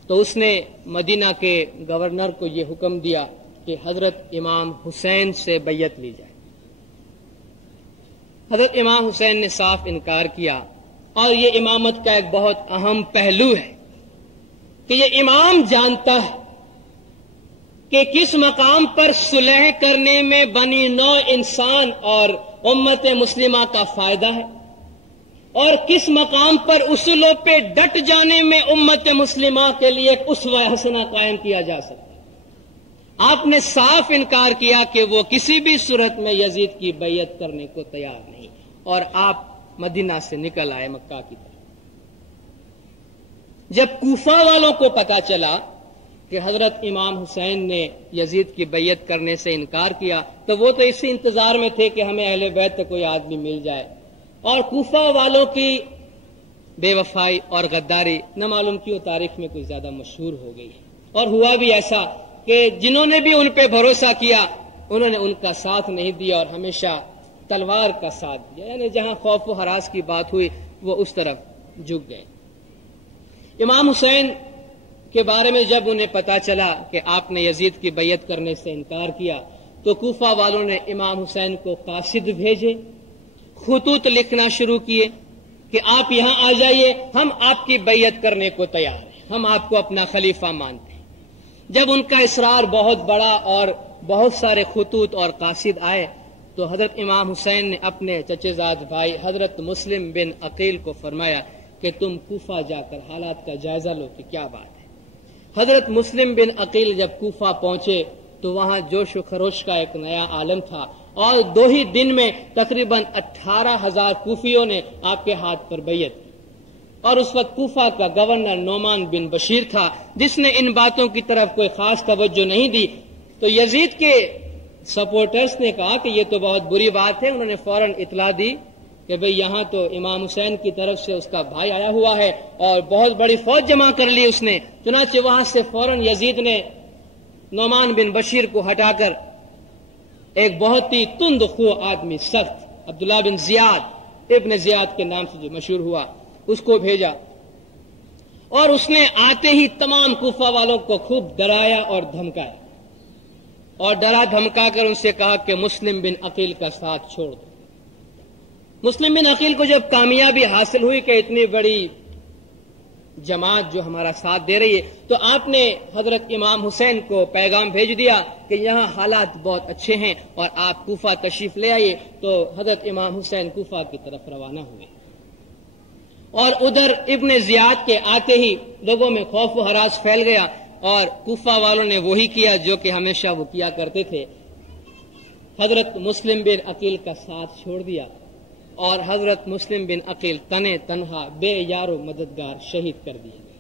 تو اس نے مدینہ کے گورنر کو یہ حکم دیا کہ حضرت امام حسین سے بیعت لی جائے۔ حضرت امام حسین نے صاف انکار کیا، اور یہ امامت کا ایک بہت اہم پہلو ہے کہ یہ امام جانتا ہے کہ کس مقام پر صلح کرنے میں بنی نوع انسان اور امت مسلمہ کا فائدہ ہے، اور کس مقام پر اصولوں پہ ڈٹ جانے میں امت مسلمہ کے لیے ایک اسوہ حسنہ قائم کیا جا سکتا ہے۔ آپ نے صاف انکار کیا کہ وہ کسی بھی صورت میں یزید کی بیعت کرنے کو تیار نہیں، اور آپ مدینہ سے نکل آئے مکہ کی طرف۔ جب کوفہ والوں کو پتا چلا کہ حضرت امام حسین نے یزید کی بیعت کرنے سے انکار کیا، تو وہ تو اسی انتظار میں تھے کہ ہمیں اہل بیت کا کوئی آدمی مل جائے، اور کوفہ والوں کی بے وفائی اور غداری نہ معلوم کیوں تاریخ میں کچھ زیادہ مشہور ہو گئی ہے۔ اور ہوا بھی ایسا کہ جنہوں نے بھی ان پہ بھروسہ کیا انہوں نے ان کا ساتھ نہیں دیا اور ہمیشہ تلوار کا ساتھ دیا، یعنی جہاں خوف و ہراس کی بات ہوئی وہ اس طرف جھک گئے۔ امام حسین کے بارے میں جب انہیں پتا چلا کہ آپ نے یزید کی بیعت کرنے سے انکار کیا، تو کوفہ والوں نے امام حسین کو قاصد بھیجے، خطوط لکھنا شروع کیے کہ آپ یہاں آ جائیے، ہم آپ کی بیعت کرنے کو تیار ہیں، ہم آپ کو اپنا خلیفہ مانتے ہیں۔ جب ان کا اصرار بہت بڑا اور بہت سارے خطوط اور قاصد آئے، تو حضرت امام حسین نے اپنے چچے زاد بھائی حضرت مسلم بن عقیل کو فرمایا کہ تم کوفہ جا کر حالات کا جائزہ لو کہ کیا بات ہے۔ حضرت مسلم بن عقیل جب کوفہ پہنچے تو وہاں جوش و خروش کا ایک نیا عالم تھا، اور 2 ہی دن میں تقریباً 18,000 کوفیوں نے آپ کے ہاتھ پر بیعت کی۔ اور اس وقت کوفہ کا گورنر نعمان بن بشیر تھا، جس نے ان باتوں کی طرف کوئی خاص توجہ نہیں دی۔ تو یزید کے سپورٹرز نے کہا کہ یہ تو بہت بری بات ہے۔ انہوں نے فوراً اطلاع دی کہ بھئی یہاں تو امام حسین کی طرف سے اس کا بھائی آیا ہوا ہے اور بہت بڑی فوج جمع کر لی اس نے۔ چنانچہ وہاں سے فوراً یزید نے نعمان بن بشیر کو ہٹا کر ایک بہت ہی تند خو آدمی، سخت، عبداللہ بن زیاد ابن زیاد کے نام سے جو مشہور ہوا، اس کو بھیجا، اور اس نے آتے ہی تمام کوفہ والوں کو خوب ڈرایا اور دھمکایا، اور ڈرا دھمکا کر ان سے کہا کہ مسلم بن عقیل کا ساتھ چھوڑ دو۔ مسلم بن عقیل کو جب کامیابی حاصل ہوئی کہ اتنی بڑی جماعت جو ہمارا ساتھ دے رہی ہے، تو آپ نے حضرت امام حسین کو پیغام بھیج دیا کہ یہاں حالات بہت اچھے ہیں اور آپ کوفہ تشریف لے آئیے۔ تو حضرت امام حسین کوفہ کی طرف روانہ ہوئے، اور ادھر ابن زیاد کے آتے ہی لوگوں میں خوف و ہراس پھیل گیا، اور کوفہ والوں نے وہی کیا جو کہ ہمیشہ وہ کیا کرتے تھے، حضرت مسلم بن عقیل کا ساتھ چھوڑ دیا، اور حضرت مسلم بن عقیل تنے تنہا بے یار و مددگار شہید کر دیے گئے۔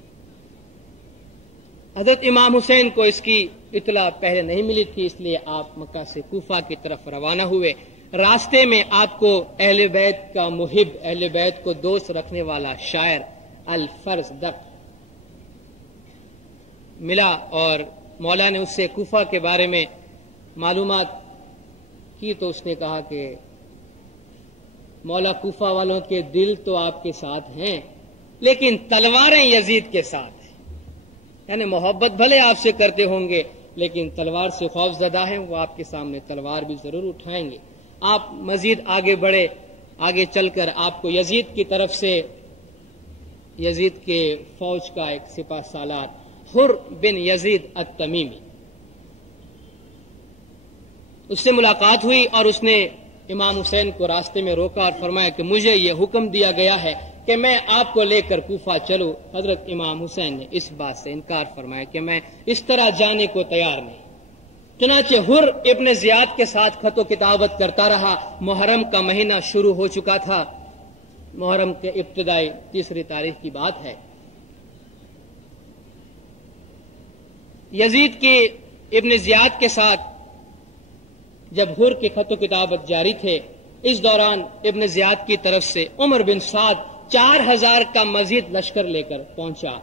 حضرت امام حسین کو اس کی اطلاع پہلے نہیں ملی تھی، اس لیے آپ مکہ سے کوفہ کی طرف روانہ ہوئے۔ راستے میں آپ کو اہل بیت کا محب، اہل بیت کو دوست رکھنے والا شاعر الفرزدق ملا، اور مولا نے اس سے کوفہ کے بارے میں معلومات کی، تو اس نے کہا کہ مولا کوفہ والوں کے دل تو آپ کے ساتھ ہیں، لیکن تلواریں یزید کے ساتھ ہیں، یعنی محبت بھلے آپ سے کرتے ہوں گے لیکن تلوار سے خوف زدہ ہیں، وہ آپ کے سامنے تلوار بھی ضرور اٹھائیں گے۔ آپ مزید آگے بڑھے، آگے چل کر آپ کو یزید کی طرف سے یزید کے فوج کا ایک سپہ سالار حر بن یزید التمیمی، اس سے ملاقات ہوئی، اور اس نے امام حسین کو راستے میں روکا اور فرمایا کہ مجھے یہ حکم دیا گیا ہے کہ میں آپ کو لے کر کوفہ چلوں۔ حضرت امام حسین نے اس بات سے انکار فرمایا کہ میں اس طرح جانے کو تیار نہیں۔ چنانچہ حر ابن زیاد کے ساتھ خط و کتابت کرتا رہا۔ محرم کا مہینہ شروع ہو چکا تھا، محرم کے ابتدائی 3 تاریخ کی بات ہے۔ یزید کے ابن زیاد کے ساتھ جب حر کے خط و کتابت جاری تھے، اس دوران ابن زیاد کی طرف سے عمر بن سعد 4000 کا مزید لشکر لے کر پہنچا،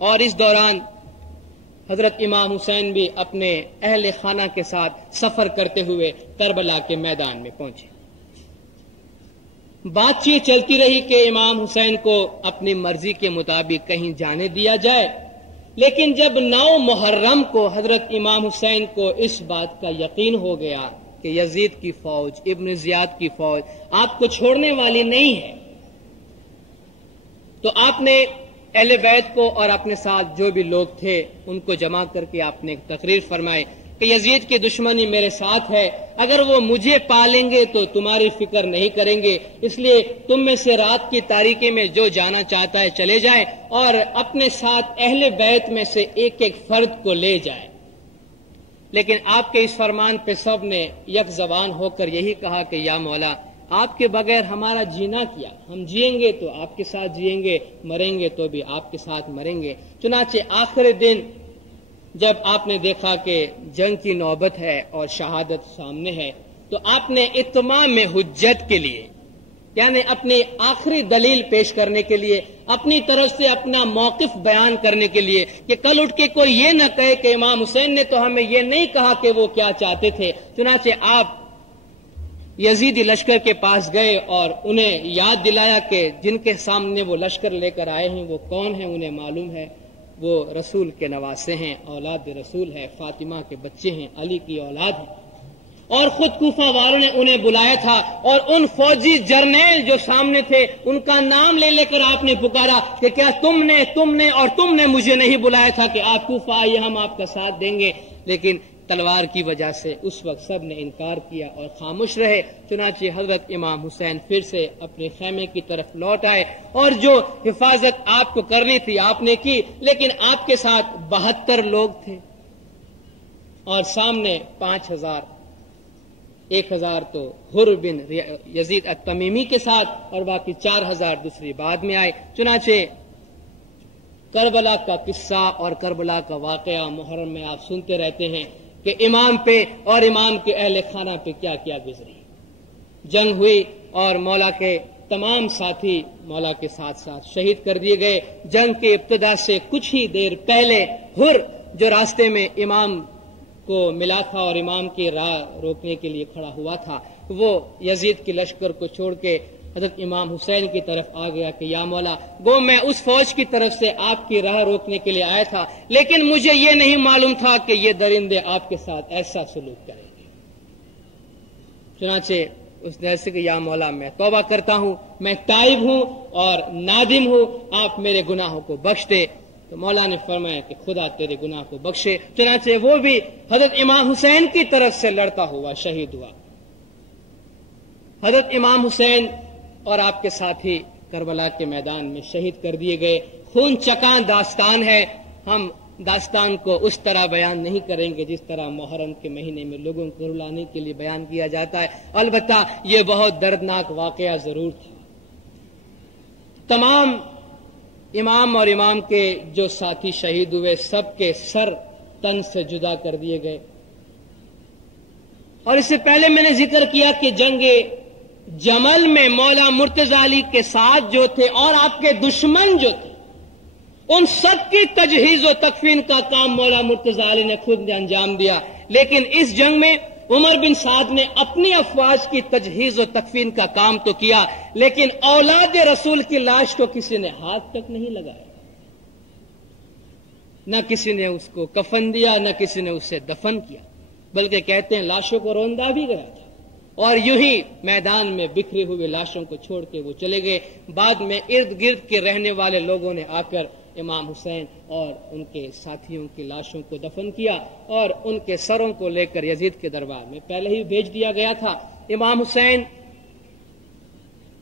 اور اس دوران حضرت امام حسین بھی اپنے اہل خانہ کے ساتھ سفر کرتے ہوئے کربلا کے میدان میں پہنچے۔ بات چیت چلتی رہی کہ امام حسین کو اپنی مرضی کے مطابق کہیں جانے دیا جائے، لیکن جب 9 محرم کو حضرت امام حسین کو اس بات کا یقین ہو گیا کہ یزید کی فوج، ابن زیاد کی فوج آپ کو چھوڑنے والی نہیں ہے، تو آپ نے اہل بیت کو اور اپنے ساتھ جو بھی لوگ تھے ان کو جمع کر کے آپ نے ایک تقریر فرمائی کہ یزید کی دشمنی میرے ساتھ ہے، اگر وہ مجھے پالیں گے تو تمہاری فکر نہیں کریں گے، اس لیے تم میں سے رات کی تاریکی میں جو جانا چاہتا ہے چلے جائے، اور اپنے ساتھ اہل بیت میں سے ایک ایک فرد کو لے جائے۔ لیکن آپ کے اس فرمان پہ سب نے یک زبان ہو کر یہی کہا کہ یا مولا، آپ کے بغیر ہمارا جینا کیا، ہم جئیں گے تو آپ کے ساتھ جئیں گے، مریں گے تو بھی آپ کے ساتھ مریں گے۔ چنانچہ آخری دن جب آپ نے دیکھا کہ جنگ کی نوبت ہے اور شہادت سامنے ہے، تو آپ نے اتمام حجت کے لیے، یعنی اپنی آخری دلیل پیش کرنے کے لیے، اپنی طرف سے اپنا موقف بیان کرنے کے لیے کہ کل اٹھ کے کوئی یہ نہ کہے کہ امام حسین نے تو ہمیں یہ نہیں کہا کہ وہ کیا چاہتے تھے، چنانچہ آپ یزیدی لشکر کے پاس گئے اور انہیں یاد دلایا کہ جن کے سامنے وہ لشکر لے کر آئے ہیں وہ کون ہیں، انہیں معلوم ہے، وہ رسول کے نواسے ہیں، اولاد رسول ہے، فاطمہ کے بچے ہیں، علی کی اولاد ہے۔ اور خود کوفہ والوں نے انہیں بلایا تھا، اور ان فوجی جرنیل جو سامنے تھے ان کا نام لے لے کر آپ نے پکارا کہ کیا تم نے مجھے نہیں بلایا تھا کہ آپ کوفہ آئیے، ہم آپ کا ساتھ دیں گے؟ لیکن تلوار کی وجہ سے اس وقت سب نے انکار کیا اور خاموش رہے۔ چنانچہ حضرت امام حسین پھر سے اپنے خیمے کی طرف لوٹ آئے، اور جو حفاظت آپ کو کرنی تھی آپ نے کی، لیکن آپ کے ساتھ 72 لوگ تھے، اور سامنے 5000، 1000 تو حر بن یزید التمیمی کے ساتھ اور باقی 4000 دوسری بعد میں آئے۔ چنانچہ کربلا کا قصہ اور کربلا کا واقعہ محرم میں آپ سنتے رہتے ہیں کہ امام پہ اور امام کے اہل خانہ پہ کیا کیا گزری۔ جنگ ہوئی اور مولا کے تمام ساتھی مولا کے ساتھ ساتھ شہید کر دیے گئے۔ جنگ کے ابتدا سے کچھ ہی دیر پہلے حر جو راستے میں امام کو ملا تھا اور امام کی راہ روکنے کے لیے کھڑا ہوا تھا، وہ یزید کے لشکر کو چھوڑ کے حضرت امام حسین کی طرف آ گیا کہ یا مولا، گو میں اس فوج کی طرف سے آپ کی راہ روکنے کے لیے آیا تھا، لیکن مجھے یہ نہیں معلوم تھا کہ یہ درندے آپ کے ساتھ ایسا سلوک کریں گے۔ چنانچہ اس نے ایسے کہ یا مولا، میں توبہ کرتا ہوں، میں تائب ہوں اور نادم ہوں، آپ میرے گناہوں کو بخش دے۔ تو مولا نے فرمایا کہ خدا تیرے گناہ کو بخشے۔ چنانچہ وہ بھی حضرت امام حسین کی طرف سے لڑتا ہوا شہید ہوا۔ حضرت امام حسین اور آپ کے ساتھی کربلا کے میدان میں شہید کر دیے گئے۔ خون چکان داستان ہے، ہم داستان کو اس طرح بیان نہیں کریں گے جس طرح محرم کے مہینے میں لوگوں کو رلانے کے لیے بیان کیا جاتا ہے، البتہ یہ بہت دردناک واقعہ ضرور تھا۔ تمام امام اور امام کے جو ساتھی شہید ہوئے سب کے سر تن سے جدا کر دیے گئے۔ اور اس سے پہلے میں نے ذکر کیا کہ جنگ جمل میں مولا مرتضی علی کے ساتھ جو تھے اور آپ کے دشمن جو تھے، ان سب کی تجہیز و تکفین کا کام مولا مرتضی علی نے خود انجام دیا۔ لیکن اس جنگ میں عمر بن سعد نے اپنی افواج کی تجہیز و تکفین کا کام تو کیا، لیکن اولاد رسول کی لاش کو کسی نے ہاتھ تک نہیں لگایا، نہ کسی نے اس کو کفن دیا، نہ کسی نے اسے دفن کیا، بلکہ کہتے ہیں لاشوں کو روندا بھی گیا تھا اور یوں ہی میدان میں بکھری ہوئی لاشوں کو چھوڑ کے وہ چلے گئے۔ بعد میں ارد گرد کے رہنے والے لوگوں نے آ کر امام حسین اور ان کے ساتھیوں کی لاشوں کو دفن کیا اور ان کے سروں کو لے کر یزید کے دربار میں پہلے ہی بھیج دیا گیا تھا۔ امام حسین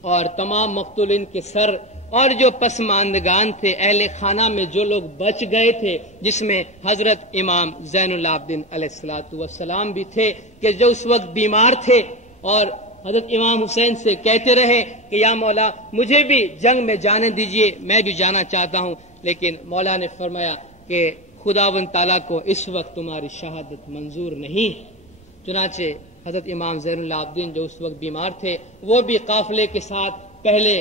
اور تمام مقتولین کے سر اور جو پسماندگان تھے اہل خانہ میں جو لوگ بچ گئے تھے، جس میں حضرت امام زین العابدین علیہ الصلوۃ والسلام بھی تھے کہ جو اس وقت بیمار تھے اور حضرت امام حسین سے کہتے رہے کہ یا مولا مجھے بھی جنگ میں جانے دیجئے، میں بھی جانا چاہتا ہوں، لیکن مولا نے فرمایا کہ خداوند تعالیٰ کو اس وقت تمہاری شہادت منظور نہیں ہے۔ چنانچہ حضرت امام زین العابدین جو اس وقت بیمار تھے وہ بھی قافلے کے ساتھ پہلے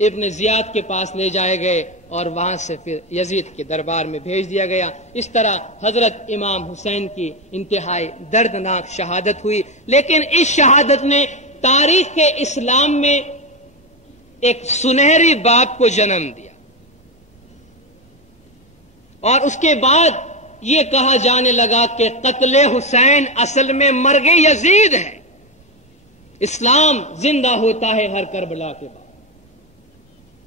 ابن زیاد کے پاس لے جائے گئے اور وہاں سے پھر یزید کے دربار میں بھیج دیا گیا۔ اس طرح حضرت امام حسین کی انتہائی دردناک شہادت ہوئی، لیکن اس شہادت نے تاریخ کے اسلام میں ایک سنہری باب کو جنم دیا اور اس کے بعد یہ کہا جانے لگا کہ قتل حسین اصل میں مرگ یزید ہے۔ اسلام زندہ ہوتا ہے ہر کربلا کے بعد۔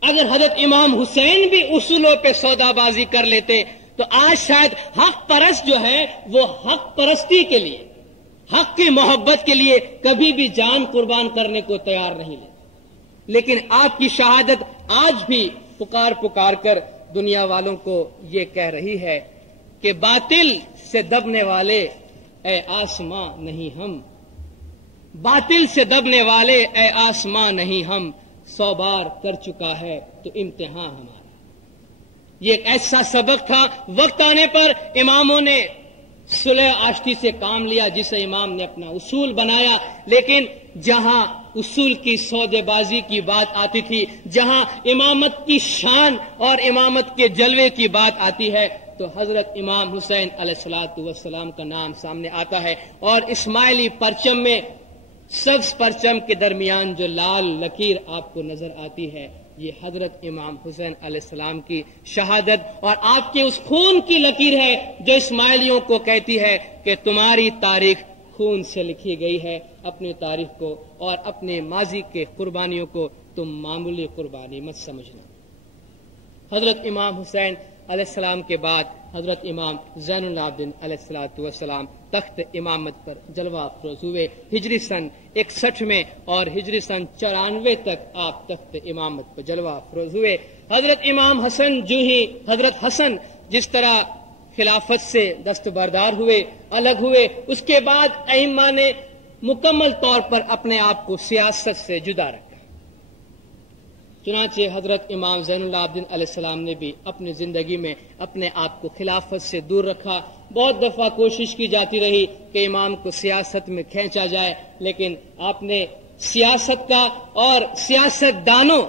اگر حضرت امام حسین بھی اصولوں پہ سودا بازی کر لیتے تو آج شاید حق پرست جو ہے وہ حق پرستی کے لیے، حق کی محبت کے لیے کبھی بھی جان قربان کرنے کو تیار نہیں ہے، لیکن آپ کی شہادت آج بھی پکار پکار کر دنیا والوں کو یہ کہہ رہی ہے کہ باطل سے دبنے والے اے آسماں نہیں ہم، باطل سے دبنے والے اے آسماں نہیں ہم، 100 بار کر چکا ہے تو امتحان ہمارا۔ یہ ایک ایسا سبق تھا، وقت آنے پر اماموں نے صلح آشتی سے کام لیا جسے امام نے اپنا اصول بنایا، لیکن جہاں اصول کی سودے بازی کی بات آتی تھی، جہاں امامت کی شان اور امامت کے جلوے کی بات آتی ہے تو حضرت امام حسین علیہ الصلوۃ والسلام کا نام سامنے آتا ہے، اور اسماعیلی پرچم میں سبز پرچم کے درمیان جو لال لکیر آپ کو نظر آتی ہے یہ حضرت امام حسین علیہ السلام کی شہادت اور آپ کے اس خون کی لکیر ہے جو اسماعیلیوں کو کہتی ہے کہ تمہاری تاریخ خون سے لکھی گئی ہے، اپنی تاریخ کو اور اپنے ماضی کے قربانیوں کو تم معمولی قربانی مت سمجھنا۔ حضرت امام حسین علیہ السلام کے بعد حضرت امام زین العابدین علیہ الصلوۃ والسلام تخت امامت پر جلوہ افروز ہوئے۔ ہجری سن 61 میں اور ہجری سن 94 تک آپ تخت امامت پر جلوہ افروز ہوئے۔ حضرت امام حسن جو ہی حضرت حسن جس طرح خلافت سے دستبردار ہوئے، الگ ہوئے، اس کے بعد ائمہ نے مکمل طور پر اپنے آپ کو سیاست سے جدا رکھا۔ چنانچہ حضرت امام زین العابدین علیہ السلام نے بھی اپنی زندگی میں اپنے آپ کو خلافت سے دور رکھا۔ بہت دفعہ کوشش کی جاتی رہی کہ امام کو سیاست میں کھینچا جائے، لیکن آپ نے سیاست کا اور سیاست دانوں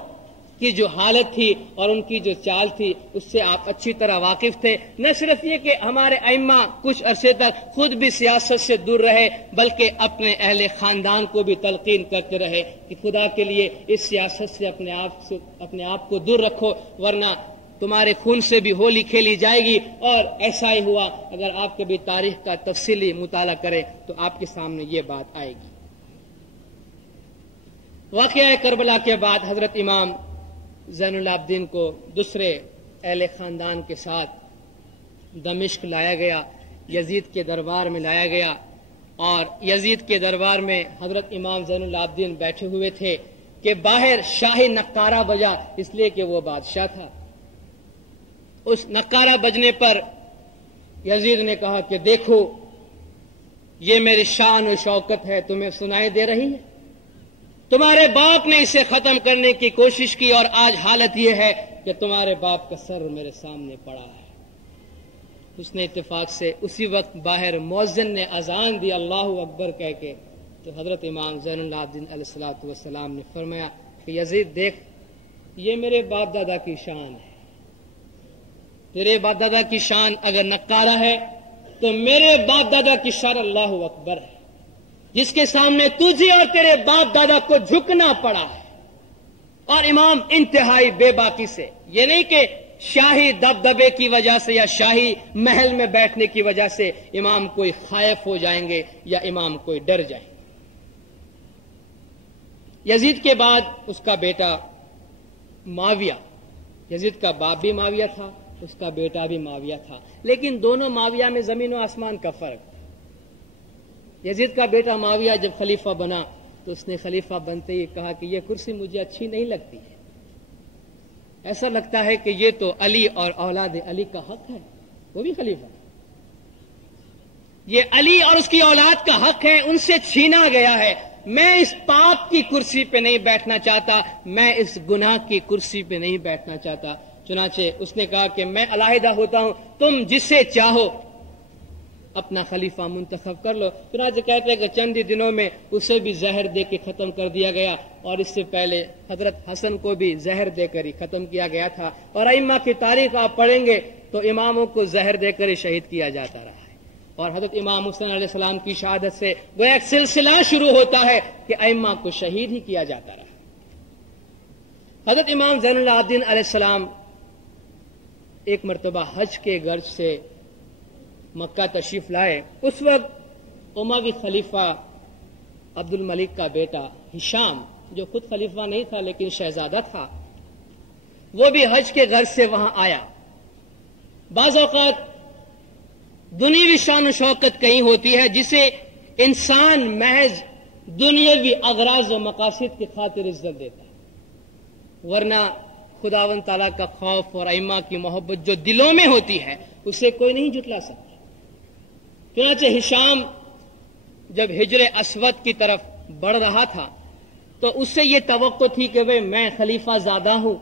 کی جو حالت تھی اور ان کی جو چال تھی اس سے آپ اچھی طرح واقف تھے۔ نہ صرف یہ کہ ہمارے ائمہ کچھ عرصے تک خود بھی سیاست سے دور رہے، بلکہ اپنے اہل خاندان کو بھی تلقین کرتے رہے کہ خدا کے لیے اس سیاست سے اپنے آپ کو دور رکھو، ورنہ تمہارے خون سے بھی ہولی کھیلی جائے گی۔ اور ایسا ہی ہوا۔ اگر آپ کبھی تاریخ کا تفصیلی مطالعہ کریں تو آپ کے سامنے یہ بات آئے گی۔ واقعہ کربلا کے بعد حضرت امام زین العابدین کو دوسرے اہل خاندان کے ساتھ دمشق لایا گیا، یزید کے دربار میں لایا گیا، اور یزید کے دربار میں حضرت امام زین العابدین بیٹھے ہوئے تھے کہ باہر شاہی نقارہ بجا، اس لیے کہ وہ بادشاہ تھا۔ اس نقارہ بجنے پر یزید نے کہا کہ دیکھو یہ میری شان و شوکت ہے، تمہیں سنائی دے رہی ہے؟ تمہارے باپ نے اسے ختم کرنے کی کوشش کی اور آج حالت یہ ہے کہ تمہارے باپ کا سر میرے سامنے پڑا ہے۔ اس نے اتفاق سے اسی وقت باہر مؤذن نے اذان دی اللہ اکبر کہہ کے، تو حضرت امام زین العابدین علیہ الصلوۃ والسلام نے فرمایا کہ یزید دیکھ، یہ میرے باپ دادا کی شان ہے۔ تیرے باپ دادا کی شان اگر نقارہ ہے تو میرے باپ دادا کی شان اللہ اکبر ہے، جس کے سامنے تجھے اور تیرے باپ دادا کو جھکنا پڑا ہے۔ اور امام انتہائی بے باکی سے، یہ نہیں کہ شاہی دبدبے کی وجہ سے یا شاہی محل میں بیٹھنے کی وجہ سے امام کوئی خائف ہو جائیں گے یا امام کوئی ڈر جائیں گے۔ یزید کے بعد اس کا بیٹا معاویہ، یزید کا باپ بھی معاویہ تھا، اس کا بیٹا بھی معاویہ تھا، لیکن دونوں معاویہ میں زمین و آسمان کا فرق۔ یزید کا بیٹا معاویہ جب خلیفہ بنا تو اس نے خلیفہ بنتے ہی کہا کہ یہ کرسی مجھے اچھی نہیں لگتی ہے، ایسا لگتا ہے کہ یہ تو علی اور اولاد علی کا حق ہے، وہ بھی خلیفہ ہے، یہ علی اور اس کی اولاد کا حق ہے، ان سے چھینا گیا ہے۔ میں اس پاپ کی کرسی پہ نہیں بیٹھنا چاہتا، میں اس گناہ کی کرسی پہ نہیں بیٹھنا چاہتا۔ چنانچہ اس نے کہا کہ میں علیحدہ ہوتا ہوں، تم جسے چاہو اپنا خلیفہ منتخب کر لو۔ چنانچہ کہتے ہیں کہ چند ہی دنوں میں اسے بھی زہر دے کے ختم کر دیا گیا، اور اس سے پہلے حضرت حسن کو بھی زہر دے کر ہی ختم کیا گیا تھا۔ اور ائمہ کی تاریخ آپ پڑھیں گے تو اماموں کو زہر دے کر ہی شہید کیا جاتا رہا ہے، اور حضرت امام حسین علیہ السلام کی شہادت سے وہ ایک سلسلہ شروع ہوتا ہے کہ ائمہ کو شہید ہی کیا جاتا رہا۔ حضرت امام زین العابدین علیہ السلام ایک مرتبہ حج کے غرض سے مکہ تشریف لائے۔ اس وقت اموی خلیفہ عبد الملک کا بیٹا ہشام، جو خود خلیفہ نہیں تھا لیکن شہزادہ تھا، وہ بھی حج کے غرض سے وہاں آیا۔ بعض اوقات دنیاوی شان و شوکت کہیں ہوتی ہے جسے انسان محض دنیاوی اغراض و مقاصد کی خاطر عزت دیتا ہے، ورنہ خداوند تعالیٰ کا خوف اور ائمہ کی محبت جو دلوں میں ہوتی ہے اسے کوئی نہیں جھٹلا سکتا۔ چنانچہ ہشام جب ہجر اسود کی طرف بڑھ رہا تھا تو اس سے یہ توقع تھی کہ میں خلیفہ زادہ ہوں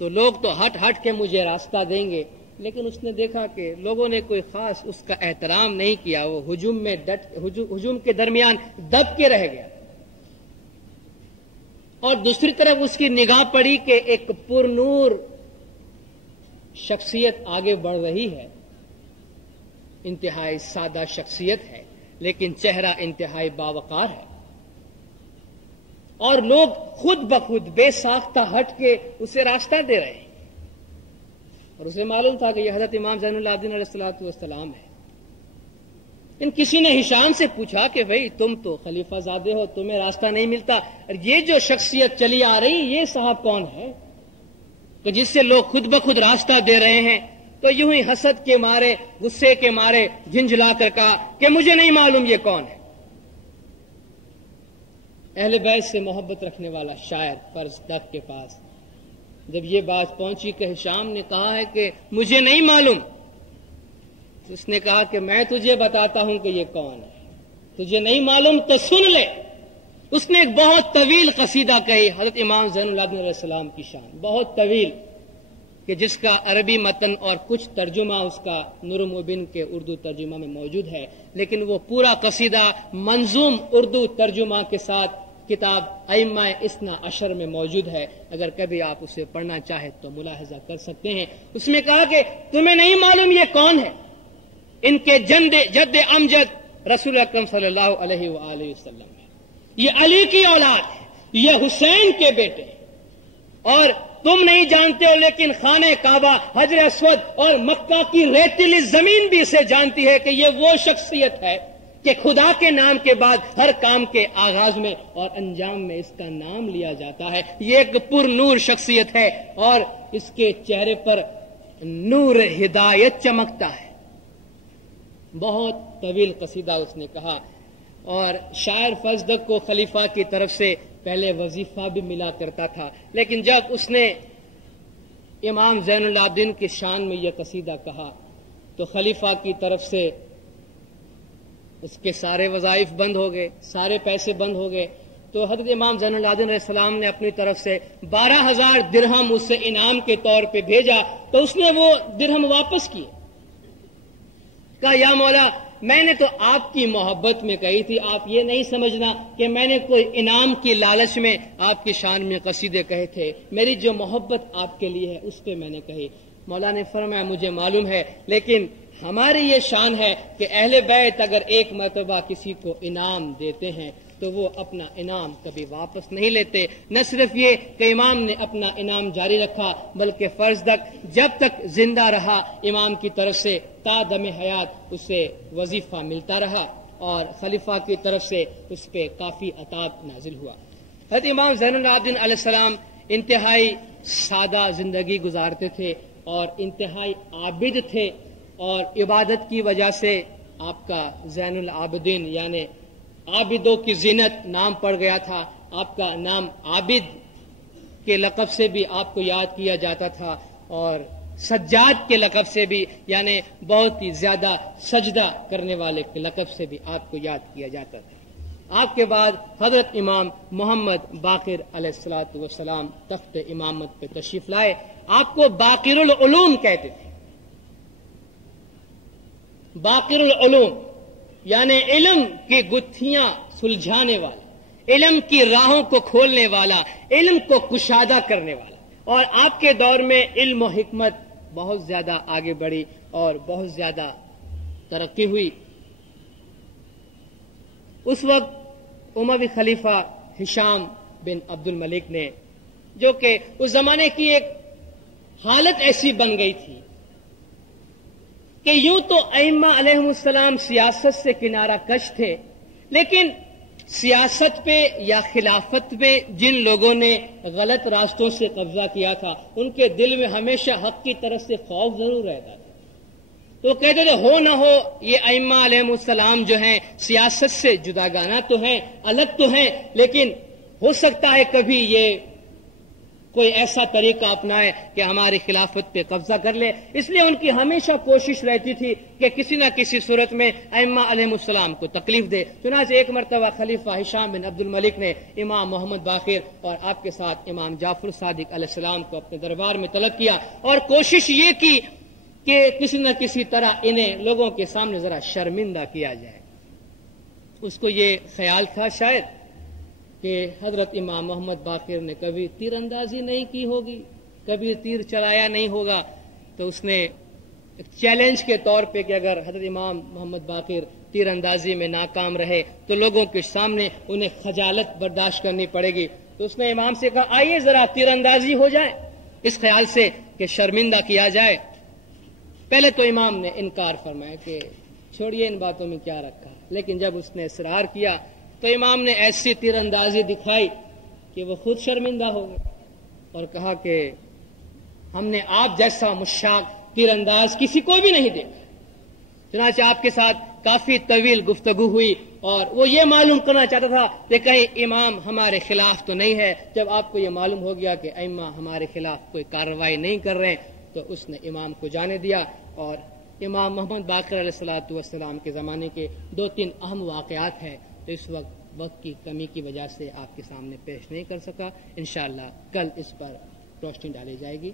تو لوگ تو ہٹ ہٹ کے مجھے راستہ دیں گے، لیکن اس نے دیکھا کہ لوگوں نے کوئی خاص اس کا احترام نہیں کیا، وہ ہجوم کے درمیان دب کے رہ گیا۔ اور دوسری طرف اس کی نگاہ پڑی کہ ایک پر نور شخصیت آگے بڑھ رہی ہے، انتہائی سادہ شخصیت ہے لیکن چہرہ انتہائی باوقار ہے، اور لوگ خود بخود بے ساختہ ہٹ کے اسے راستہ دے رہے ہیں، اور اسے معلوم تھا کہ یہ حضرت امام زین العابدین علیہ الصلوۃ والسلام ہے۔ ان کسی نے ہشام سے پوچھا کہ بھئی تم تو خلیفہ زادے ہو، تمہیں راستہ نہیں ملتا، اور یہ جو شخصیت چلی آ رہی یہ صاحب کون ہے کہ جس سے لوگ خود بخود راستہ دے رہے ہیں؟ تو یوں ہی حسد کے مارے، غصے کے مارے جھنجھلا کر کہا کہ مجھے نہیں معلوم یہ کون ہے۔ اہل بیت سے محبت رکھنے والا شاعر فرزدق کے پاس جب یہ بات پہنچی کہ ہشام نے کہا ہے کہ مجھے نہیں معلوم، اس نے کہا کہ میں تجھے بتاتا ہوں کہ یہ کون ہے، تجھے نہیں معلوم تو سن لے۔ اس نے ایک بہت طویل قصیدہ کہی حضرت امام زین العابدین علیہ السلام کی شان، بہت طویل، کہ جس کا عربی متن اور کچھ ترجمہ اس کا نور مبین کے اردو ترجمہ میں موجود ہے، لیکن وہ پورا قصیدہ منظوم اردو ترجمہ کے ساتھ کتاب ائمہ اثنا عشر میں موجود ہے، اگر کبھی آپ اسے پڑھنا چاہیں تو ملاحظہ کر سکتے ہیں۔ اس میں کہا کہ تمہیں نہیں معلوم یہ کون ہے، ان کے جد امجد رسول اکرم صلی اللہ علیہ وآلہ وسلم ہے، یہ علی کی اولاد ہے، یہ حسین کے بیٹے ہیں، اور تم نہیں جانتے ہو لیکن خانہ کعبہ، حجر اسود اور مکہ کی ریتیلی زمین بھی اسے جانتی ہے کہ یہ وہ شخصیت ہے کہ خدا کے نام کے بعد ہر کام کے آغاز میں اور انجام میں اس کا نام لیا جاتا ہے۔ یہ ایک پر نور شخصیت ہے اور اس کے چہرے پر نور ہدایت چمکتا ہے۔ بہت طویل قصیدہ اس نے کہا، اور شاعر فزدق کو خلیفہ کی طرف سے پہلے وظیفہ بھی ملا کرتا تھا، لیکن جب اس نے امام زین العابدین کی شان میں یہ قصیدہ کہا تو خلیفہ کی طرف سے اس کے سارے وظائف بند ہو گئے، سارے پیسے بند ہو گئے۔ تو حضرت امام زین العابدین علیہ السلام نے اپنی طرف سے 12,000 درہم اس سے انعام کے طور پہ بھیجا، تو اس نے وہ درہم واپس کیے۔ کہا یا مولا، میں نے تو آپ کی محبت میں کہی تھی، آپ یہ نہیں سمجھنا کہ میں نے کوئی انعام کی لالچ میں آپ کی شان میں قصیدے کہے تھے، میری جو محبت آپ کے لیے ہے اس پہ میں نے کہی۔ مولا نے فرمایا مجھے معلوم ہے، لیکن ہماری یہ شان ہے کہ اہل بیت اگر ایک مرتبہ کسی کو انعام دیتے ہیں تو وہ اپنا انعام کبھی واپس نہیں لیتے۔ نہ صرف یہ کہ امام نے اپنا انعام جاری رکھا، بلکہ فزدق جب تک زندہ رہا امام کی طرف سے تا دم حیات اسے وظیفہ ملتا رہا، اور خلیفہ کی طرف سے اس پہ کافی عطاب نازل ہوا۔ حضرت امام زین العابدین علیہ السلام انتہائی سادہ زندگی گزارتے تھے اور انتہائی عابد تھے، اور عبادت کی وجہ سے آپ کا زین العابدین یعنی عابدوں کی زینت نام پڑ گیا تھا۔ آپ کا نام عابد کے لقب سے بھی آپ کو یاد کیا جاتا تھا، اور سجاد کے لقب سے بھی یعنی بہت ہی زیادہ سجدہ کرنے والے کے لقب سے بھی آپ کو یاد کیا جاتا تھا۔ آپ کے بعد حضرت امام محمد باقر علیہ الصلوۃ والسلام تخت امامت پہ تشریف لائے۔ آپ کو باقر العلوم کہتے تھے، باقر العلوم یعنی علم کی گتھیاں سلجھانے والا، علم کی راہوں کو کھولنے والا، علم کو کشادہ کرنے والا۔ اور آپ کے دور میں علم و حکمت بہت زیادہ آگے بڑھی اور بہت زیادہ ترقی ہوئی۔ اس وقت اموی خلیفہ ہشام بن عبد الملک نے، جو کہ اس زمانے کی ایک حالت ایسی بن گئی تھی کہ یوں تو ائمہ علیہم السلام سیاست سے کنارہ کش تھے، لیکن سیاست پہ یا خلافت پہ جن لوگوں نے غلط راستوں سے قبضہ کیا تھا ان کے دل میں ہمیشہ حق کی طرف سے خوف ضرور رہتا تھا۔ تو کہتے تھے ہو نہ ہو یہ ائمہ علیہم السلام جو ہیں سیاست سے جداگانہ تو ہیں، الگ تو ہیں، لیکن ہو سکتا ہے کبھی یہ کوئی ایسا طریقہ اپنائے کہ ہماری خلافت پہ قبضہ کر لے۔ اس لیے ان کی ہمیشہ کوشش رہتی تھی کہ کسی نہ کسی صورت میں ائمہ علیہم السلام کو تکلیف دے۔ چنانچہ ایک مرتبہ خلیفہ ہشام بن عبد الملک نے امام محمد باقر اور آپ کے ساتھ امام جعفر صادق علیہ السلام کو اپنے دربار میں طلب کیا اور کوشش یہ کی کہ کسی نہ کسی طرح انہیں لوگوں کے سامنے ذرا شرمندہ کیا جائے۔ اس کو یہ خیال تھا شاید کہ حضرت امام محمد باقر نے کبھی تیر اندازی نہیں کی ہوگی، کبھی تیر چلایا نہیں ہوگا، تو اس نے چیلنج کے طور پہ کہ اگر حضرت امام محمد باقر تیر اندازی میں ناکام رہے تو لوگوں کے سامنے انہیں خجالت برداشت کرنی پڑے گی، تو اس نے امام سے کہا آئیے ذرا تیر اندازی ہو جائے، اس خیال سے کہ شرمندہ کیا جائے۔ پہلے تو امام نے انکار فرمایا کہ چھوڑیے ان باتوں میں کیا رکھا، لیکن جب اس نے اصرار کیا تو امام نے ایسی تیر اندازی دکھائی کہ وہ خود شرمندہ ہو گئے اور کہا کہ ہم نے آپ جیسا مشاق تیر انداز کسی کو بھی نہیں دیکھا۔ چنانچہ آپ کے ساتھ کافی طویل گفتگو ہوئی اور وہ یہ معلوم کرنا چاہتا تھا کہ کہیں امام ہمارے خلاف تو نہیں ہے۔ جب آپ کو یہ معلوم ہو گیا کہ ائمہ ہمارے خلاف کوئی کارروائی نہیں کر رہے ہیں تو اس نے امام کو جانے دیا اور امام محمد باقر علیہ الصلوۃ والسلام کے زمانے کے 2-3 اہم واقعات ہیں، تو اس وقت کی کمی کی وجہ سے آپ کے سامنے پیش نہیں کر سکا. انشاءاللہ کل اس پر روشنی ڈالی جائے گی.